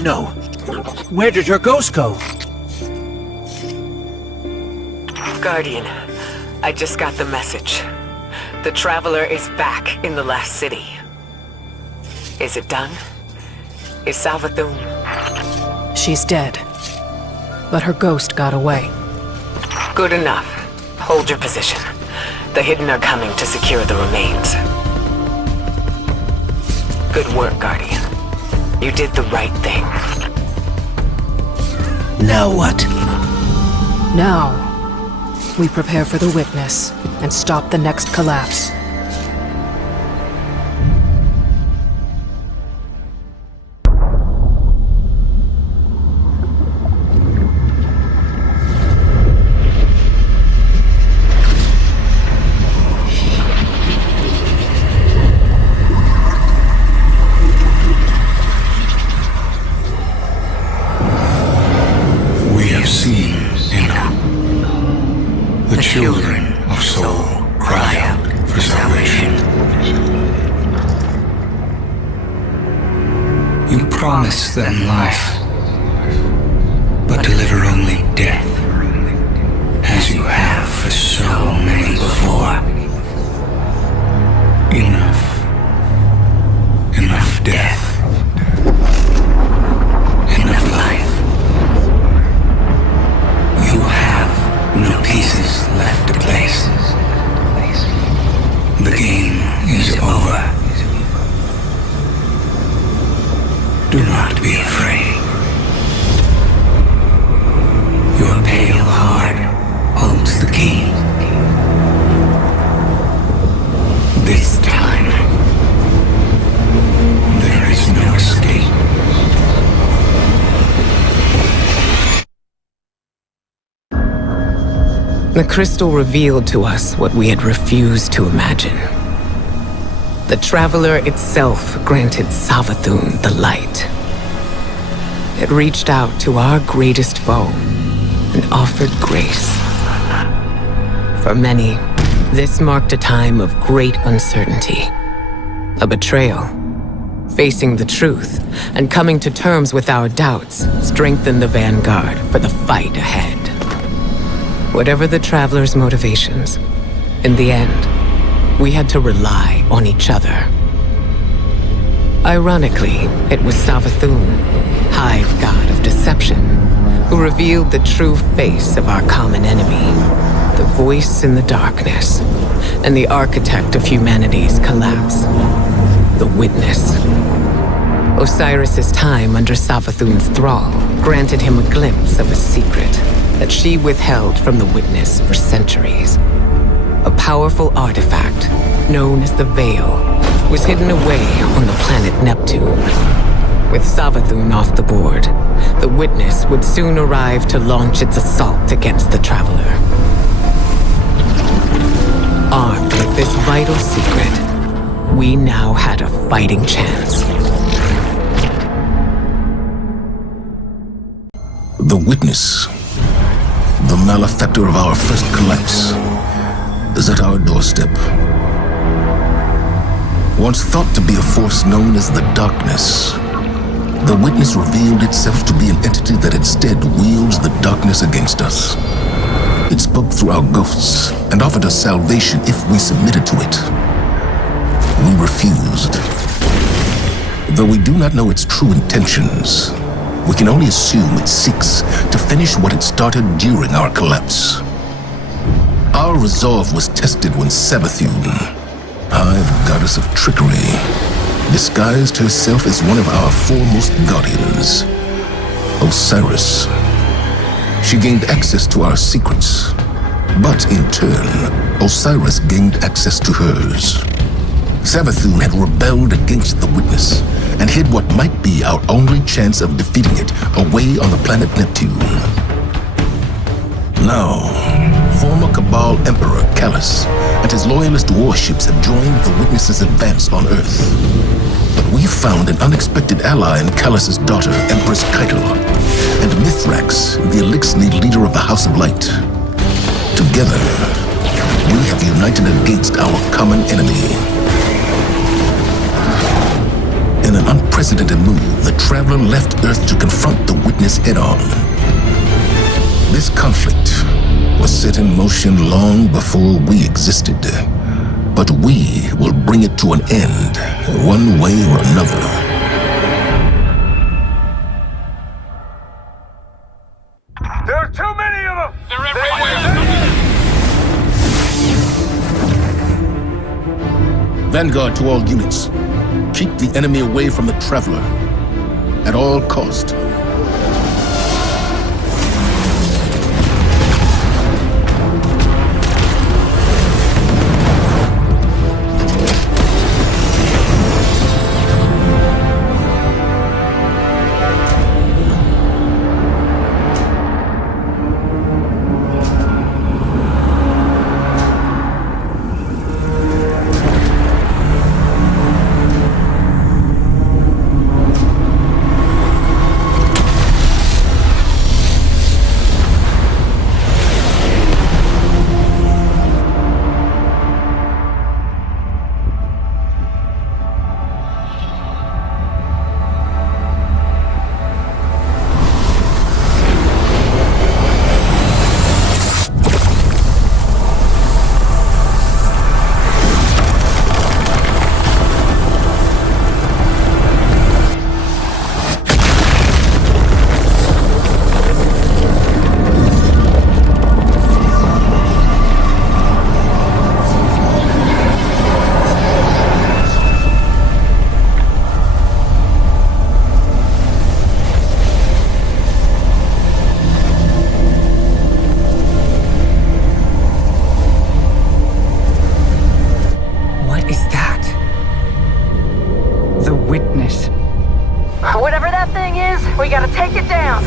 No. Where did her ghost go? Guardian, I just got the message. The Traveler is back in the last city. Is it done? Is Savathûn... She's dead. But her ghost got away. Good enough. Hold your position. The Hidden are coming to secure the remains. Good work, Guardian. You did the right thing. Now what? Now, we prepare for the witness and stop the next collapse. The children of soul cry out for salvation. You promise them life, but deliver only death, as you have for so many before. Enough. Enough death. Enough life. You have no pieces left to place. The game is over. Do not be afraid. Your pale heart holds the key. This time, there is no escape. The crystal revealed to us what we had refused to imagine. The Traveler itself granted Savathûn the light. It reached out to our greatest foe and offered grace. For many, this marked a time of great uncertainty. A betrayal. Facing the truth and coming to terms with our doubts strengthened the vanguard for the fight ahead. Whatever the Traveler's motivations, in the end, we had to rely on each other. Ironically, it was Savathûn, Hive God of Deception, who revealed the true face of our common enemy, the voice in the darkness, and the architect of humanity's collapse, the Witness. Osiris's time under Savathûn's thrall granted him a glimpse of a secret that she withheld from the Witness for centuries. A powerful artifact, known as the Veil, was hidden away on the planet Neptune. With Savathûn off the board, the Witness would soon arrive to launch its assault against the Traveler. Armed with this vital secret, we now had a fighting chance. The Witness, the malefactor of our first collapse, is at our doorstep. Once thought to be a force known as the Darkness, the Witness revealed itself to be an entity that instead wields the darkness against us. It spoke through our ghosts and offered us salvation if we submitted to it. We refused. Though we do not know its true intentions, we can only assume it seeks to finish what it started during our collapse. Our resolve was tested when Savathûn, Hive Goddess of Trickery, disguised herself as one of our foremost guardians, Osiris. She gained access to our secrets, but in turn, Osiris gained access to hers. Savathûn had rebelled against the Witness and hid what might be our only chance of defeating it away on the planet Neptune. Now, former Cabal Emperor Callus and his loyalist warships have joined the Witness's advance on Earth. But we found an unexpected ally in Callus's daughter, Empress Keitel, and Mithrax, the Elixni leader of the House of Light. Together, we have united against our common enemy. In an unprecedented move, the Traveler left Earth to confront the Witness head-on. This conflict was set in motion long before we existed, but we will bring it to an end, one way or another. There are too many of them! They're everywhere! Vanguard to all units. Keep the enemy away from the Traveler, at all cost. Whatever that thing is, we gotta take it down.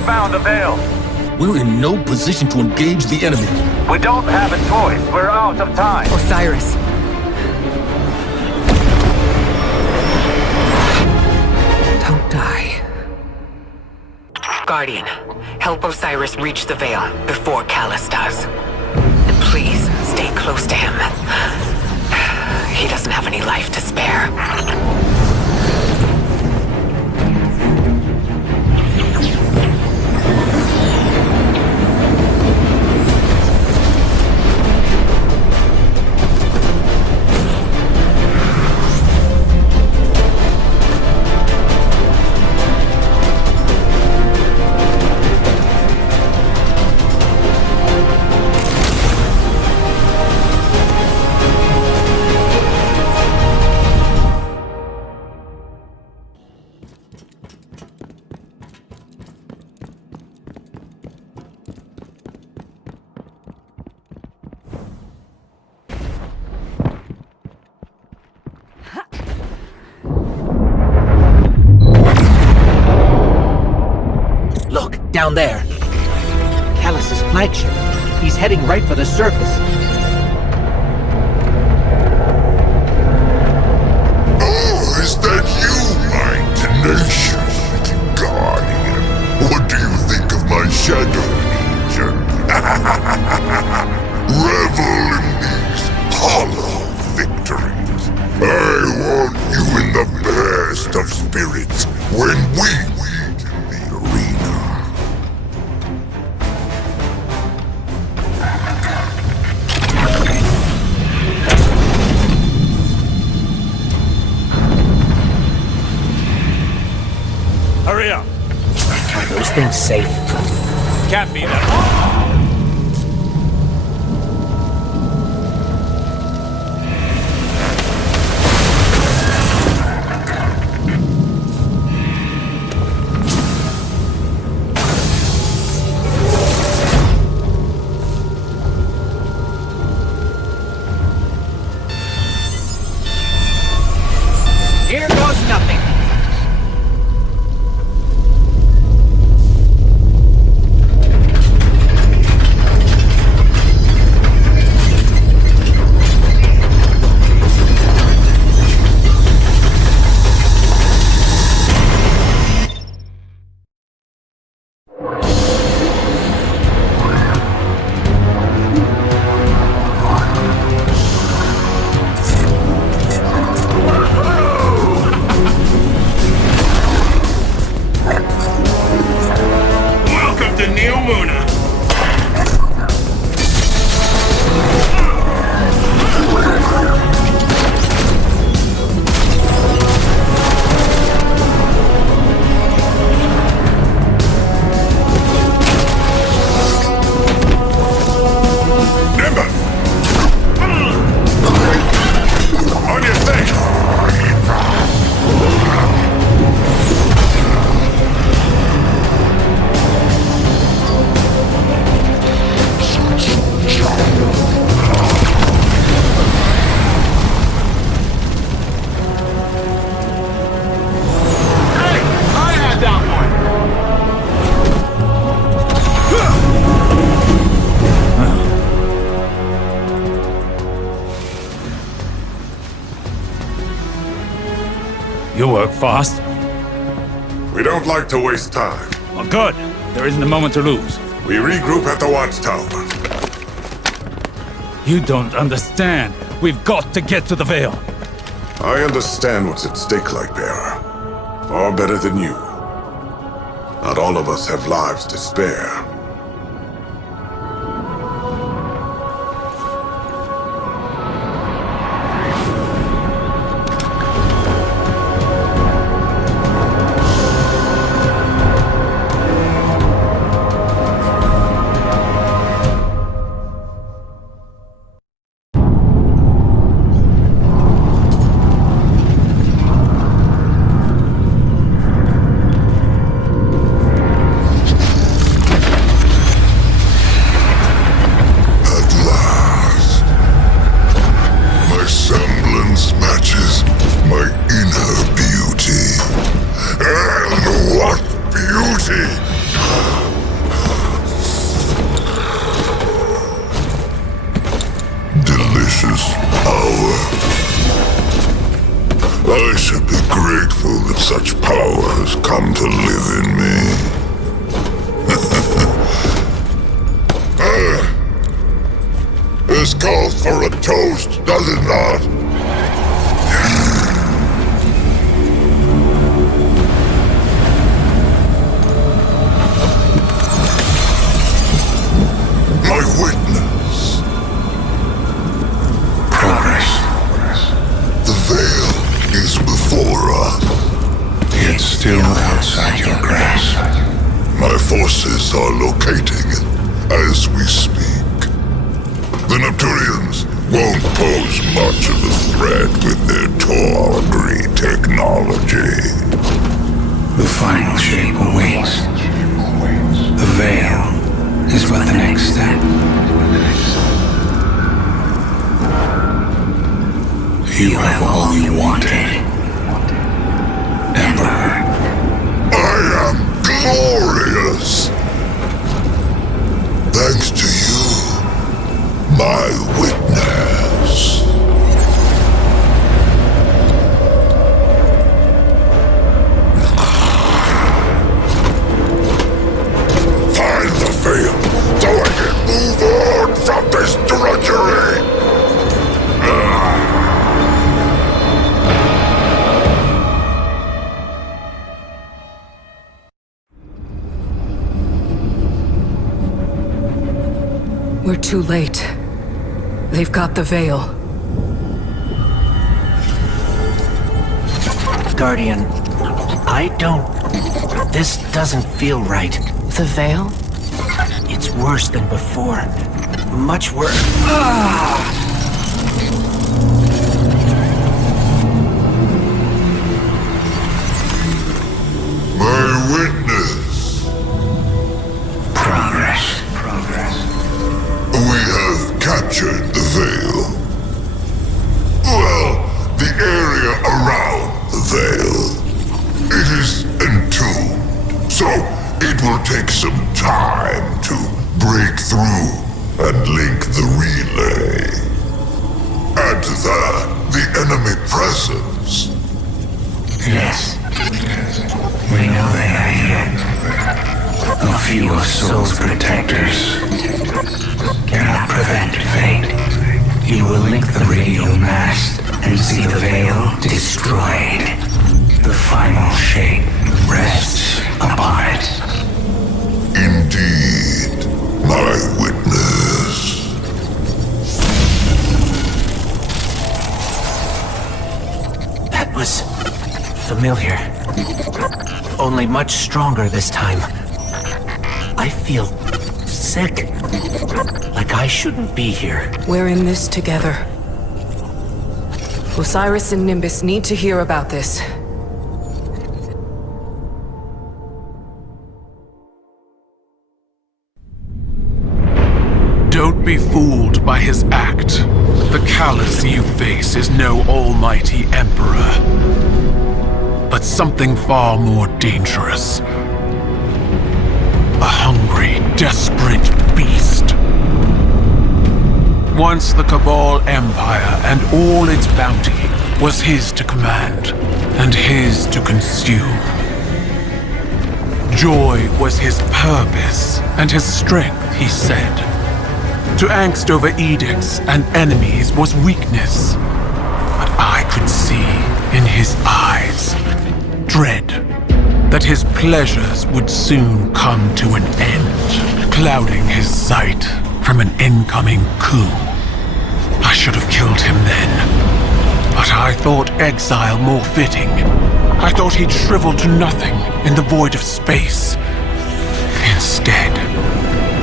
found the Veil. We're in no position to engage the enemy. We don't have a choice. We're out of time. Osiris. Don't die. Guardian, help Osiris reach the Veil before Callus does. And please, stay close to him. He doesn't have any life to spare. Down there. Callus's flagship. He's heading right for the surface. Oh, is that you, my tenacious guardian? What do you think of my shadow legion? Revel in these hollow victories. I want you in the best of spirits when we meet in the arena. Hurry up. Are those things safe? Can't be that. Here goes nothing. You work fast. We don't like to waste time. Oh, good. There isn't a moment to lose. We regroup at the watchtower. You don't understand. We've got to get to the Veil. I understand what's at stake, Lightbearer. Far better than you. Not all of us have lives to spare. such powers come to live in me. This calls for a toast, does it not? My witness. Progress. The veil is before us. It's still outside your grasp. My forces are locating it as we speak. The Neptunians won't pose much of a threat with their 𝗙𝗢𝗥𝗦𝗘 technology. The final shape awaits. The veil is but the next step. You have all you wanted, Emperor. I am glorious! Thanks to you, my witness. Find the veil so I can move on from this drudgery! We're too late. They've got the veil. Guardian, this doesn't feel right. The veil? It's worse than before. Much worse. My witness. Progress. We have captured the veil. Well, the area around the veil. It is entombed, so it will take some time to break through and link the relay. Add to that the enemy presence. Yes. We know they are here. A few of Soul's protectors cannot prevent fate. You will link the radio mast and see the veil destroyed. The final shape rests upon it. Indeed, my witness. That was familiar. Only much stronger this time. I feel sick. Like I shouldn't be here. We're in this together. Osiris and Nimbus need to hear about this. Don't be fooled by his act. The callous you face is no almighty emperor, but something far more dangerous. A hungry, desperate beast. Once the Cabal Empire and all its bounty was his to command and his to consume. Joy was his purpose and his strength, he said. To angst over edicts and enemies was weakness. But I could see in his eyes dread that his pleasures would soon come to an end, clouding his sight from an incoming coup. I should have killed him then, but I thought exile more fitting. I thought he'd shrivel to nothing in the void of space. Instead,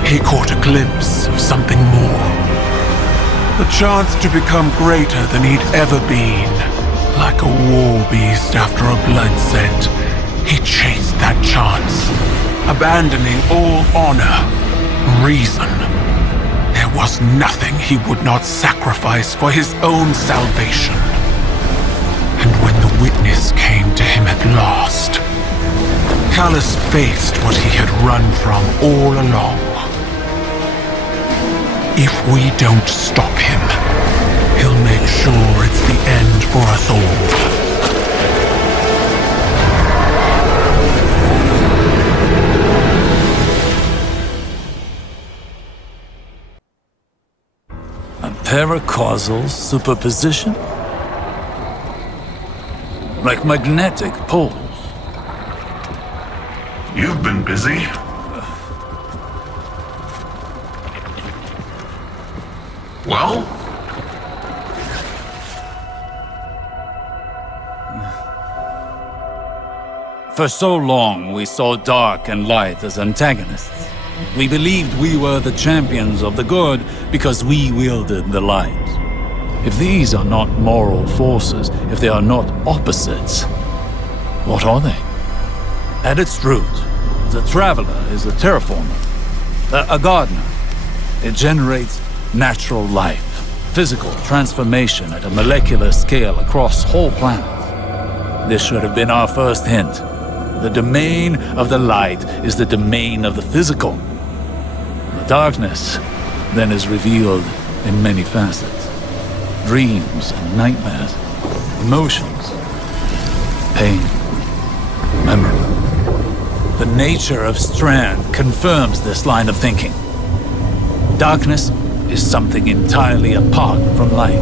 he caught a glimpse of something more. The chance to become greater than he'd ever been. Like a war beast after a blood scent, he chased that chance, abandoning all honor, reason. There was nothing he would not sacrifice for his own salvation. And when the witness came to him at last, Callus faced what he had run from all along. If we don't stop him, he'll make sure it's the end for us all. paracausal superposition? Like magnetic poles? You've been busy. Well? For so long, we saw dark and light as antagonists. We believed we were the champions of the good because we wielded the light. If these are not moral forces, if they are not opposites, what are they? At its root, the Traveler is a terraformer, a gardener. It generates natural life, physical transformation at a molecular scale across whole planets. This should have been our first hint. The domain of the light is the domain of the physical. The darkness then is revealed in many facets. Dreams and nightmares, emotions, pain, memory. The nature of Strand confirms this line of thinking. Darkness is something entirely apart from light.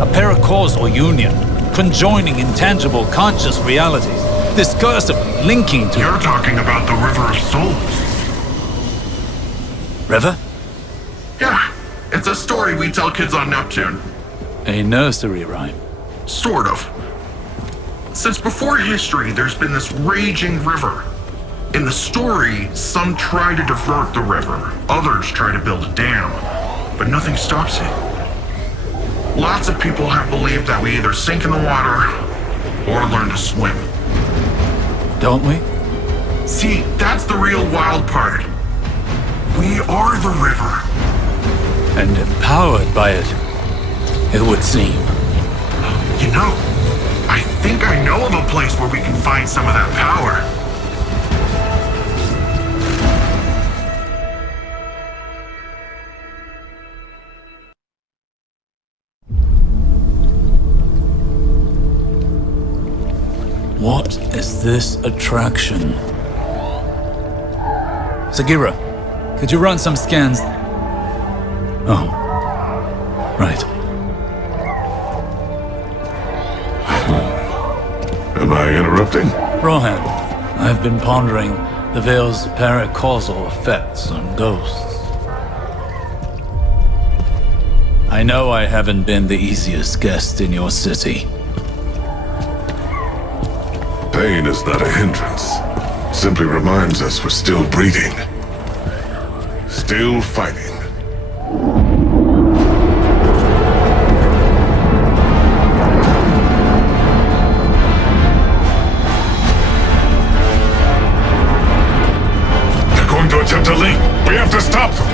A paracausal union, conjoining intangible conscious realities, discursively linking to... You're talking about the River of Souls. River? Yeah, it's a story we tell kids on Neptune. A nursery rhyme. Sort of. Since before history, there's been this raging river. In the story, some try to divert the river, others try to build a dam, but nothing stops it. Lots of people have believed that we either sink in the water or learn to swim. Don't we? See, that's the real wild part. We are the river. And empowered by it, it would seem. You know, I think I know of a place where we can find some of that power. What is this attraction? Sagira, could you run some scans? Oh, right. Am I interrupting? Rohan, I've been pondering the Veil's paracausal effects on ghosts. I know I haven't been the easiest guest in your city. Pain is not a hindrance. Simply reminds us we're still breathing. Still fighting. They're going to attempt to leap. We have to stop them.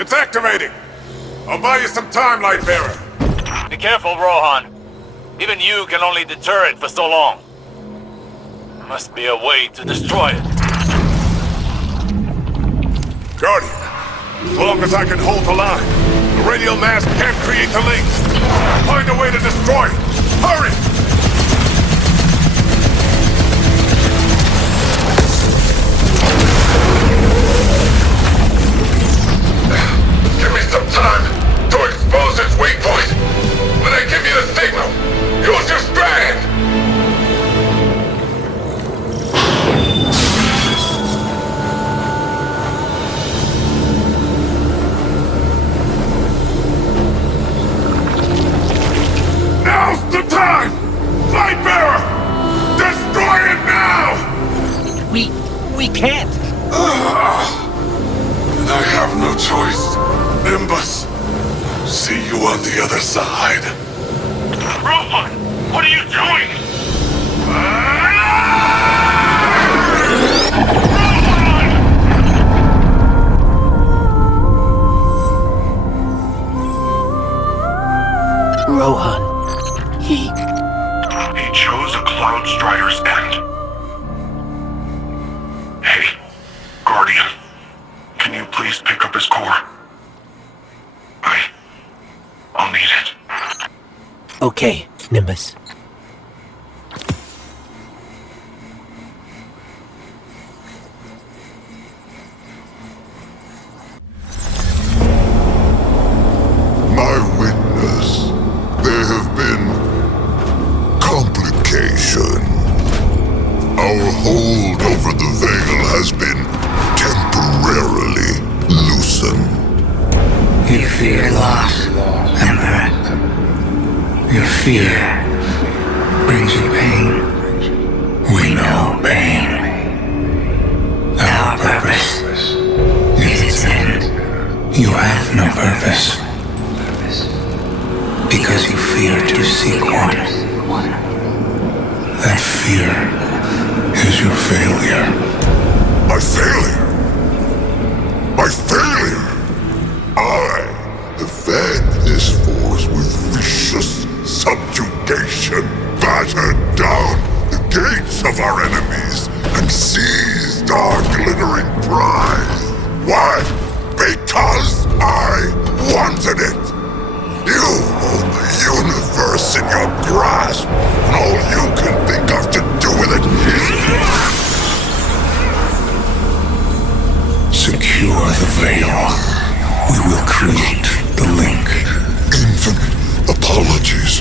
It's activating! I'll buy you some time, Lightbearer. Be careful, Rohan. Even you can only deter it for so long. Must be a way to destroy it. Guardian, as long as I can hold the line, the radial mass can't create the link. Find a way to destroy it. Hurry! Give me some time to expose its weak point. When I give you the signal, use your strand! Now's the time! Lightbearer! Destroy it now! We can't! And I have no choice. Nimbus, see you on the other side. Rohan! What are you doing? Rohan. He chose a Cloud Strider's end. Hey, Guardian. Can you please pick up his core? I'll need it. Okay, Nimbus. My witness, there have been complication. Our hold over the veil has been temporarily loosened. You fear loss, Emperor. Your fear brings you pain. We know pain. Our purpose is its end. You have no purpose. Because you fear to seek one. That fear is your failure. My failure? My failure? I have fed this force with vicious subjugation, battered down the gates of our enemies, and seized our glittering prize. Why? Because I wanted it. You hold the universe in your grasp, and all you can think of to do with it is secure the veil. We will create the link. Infinite apologies.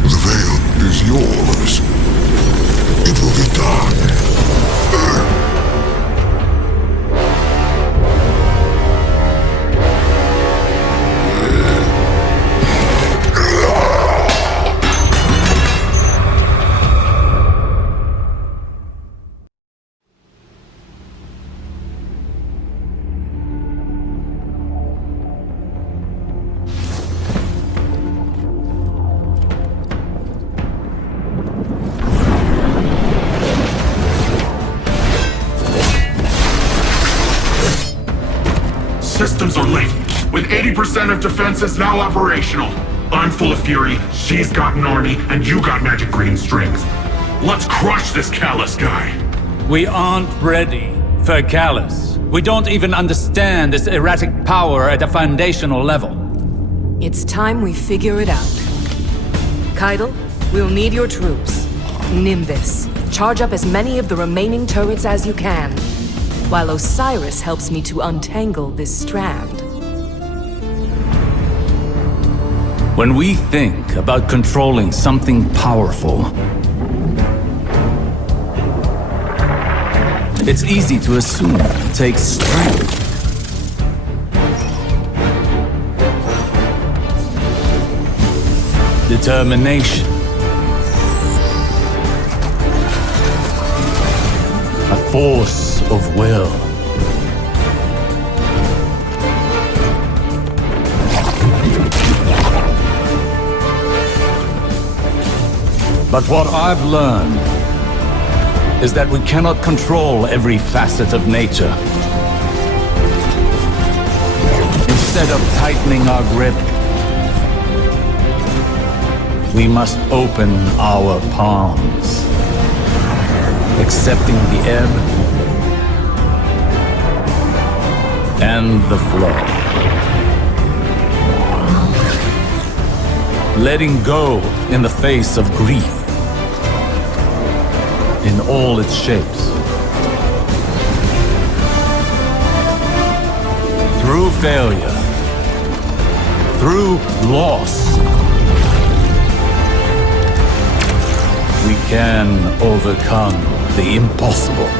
The veil is yours. It will be done. Systems are late, with 80% of defenses now operational. I'm full of fury, she's got an army, and you got magic green strings. Let's crush this callous guy. We aren't ready for Callus. We don't even understand this erratic power at a foundational level. It's time we figure it out. 𝗙𝗘𝗦, we'll need your troops. Nimbus, charge up as many of the remaining turrets as you can, while Osiris helps me to untangle this strand. When we think about controlling something powerful, it's easy to assume it takes strength. Determination. A force of will. But what I've learned is that we cannot control every facet of nature. Instead of tightening our grip, we must open our palms, accepting the ebb and the flow. Letting go in the face of grief, in all its shapes. Through failure, through loss, we can overcome the impossible.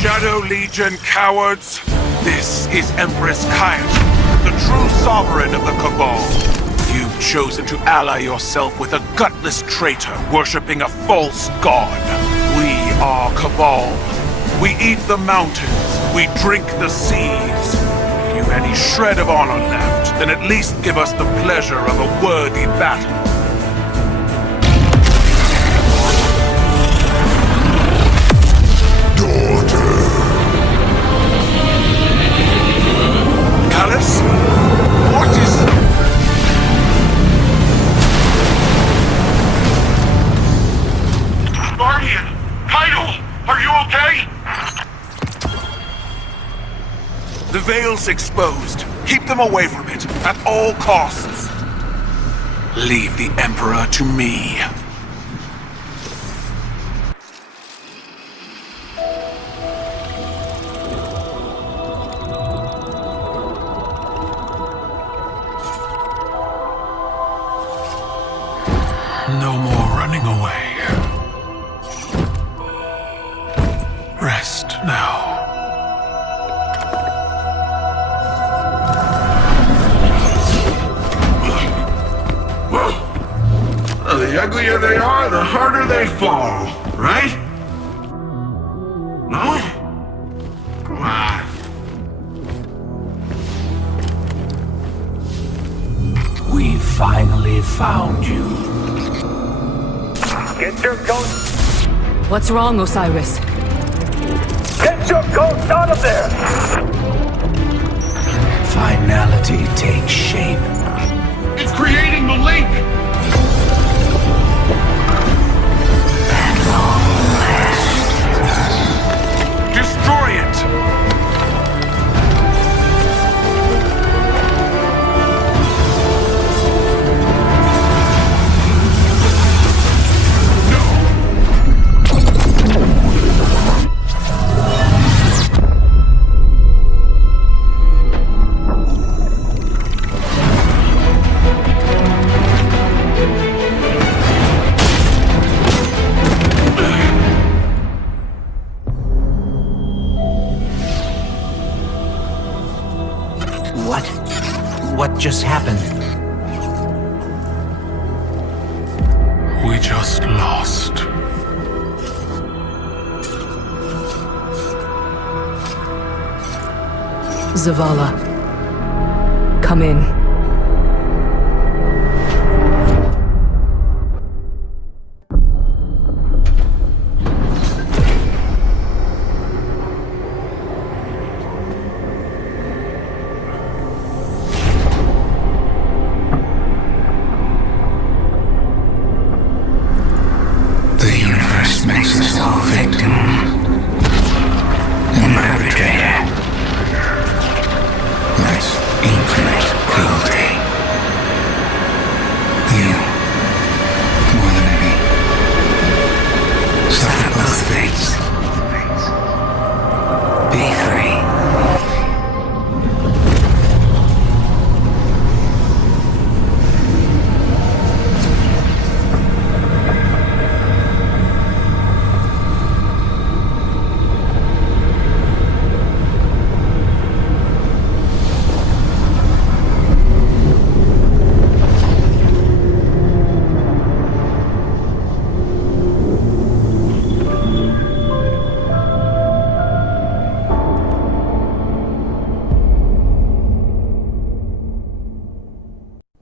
Shadow Legion cowards, this is Empress 𝗙𝗘𝗦, the true sovereign of the Cabal. You've chosen to ally yourself with a gutless traitor worshipping a false god. We are Cabal. We eat the mountains. We drink the seas. If you've any shred of honor left, then at least give us the pleasure of a worthy battle. Callus? What is... The Veil's exposed. Keep them away from it, at all costs. Leave the Emperor to me. No more running away. Rest now. The uglier they are, the harder they fall, right? No? Come on. We finally found you. Get your ghost! What's wrong, Osiris? Get your ghost out of there! Finality takes shape. It's creating the link! Destroy it! What just happened? We just lost. Zavala. Come in. The universe makes us all victim and perpetrator. Life's infinite cruelty. You, more than any, suffer both fates. Be free.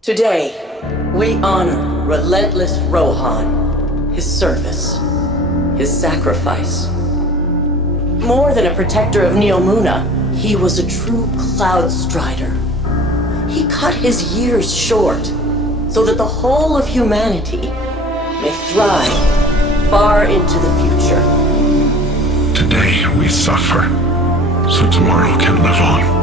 Today, we honor relentless Rohan, his service, his sacrifice. More than a protector of Neomuna, he was a true cloud strider. He cut his years short so that the whole of humanity may thrive far into the future. Today we suffer, so tomorrow can live on.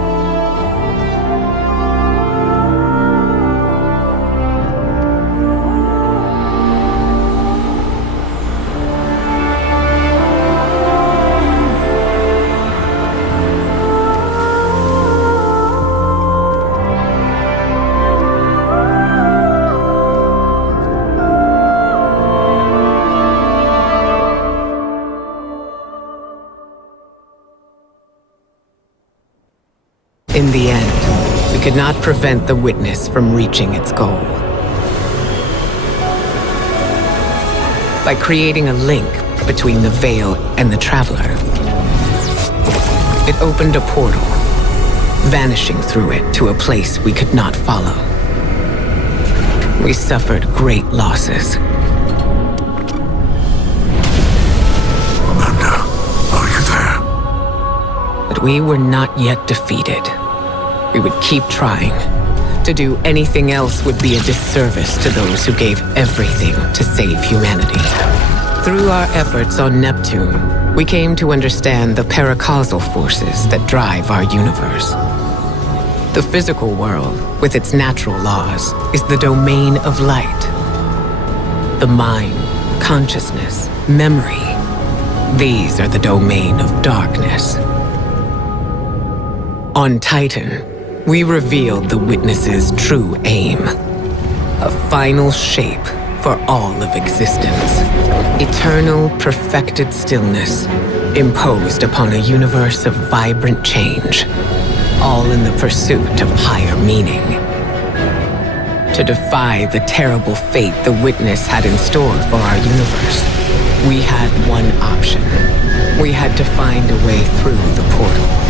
In the end, we could not prevent the witness from reaching its goal. By creating a link between the Veil and the Traveler, it opened a portal, vanishing through it to a place we could not follow. We suffered great losses. Amanda, are you there? But we were not yet defeated. We would keep trying. To do anything else would be a disservice to those who gave everything to save humanity. Through our efforts on Neptune, we came to understand the paracausal forces that drive our universe. The physical world, with its natural laws, is the domain of light. The mind, consciousness, memory, these are the domain of darkness. On Titan, we revealed the Witness's true aim. A final shape for all of existence. Eternal, perfected stillness, imposed upon a universe of vibrant change, all in the pursuit of higher meaning. To defy the terrible fate the Witness had in store for our universe, we had one option. We had to find a way through the portal.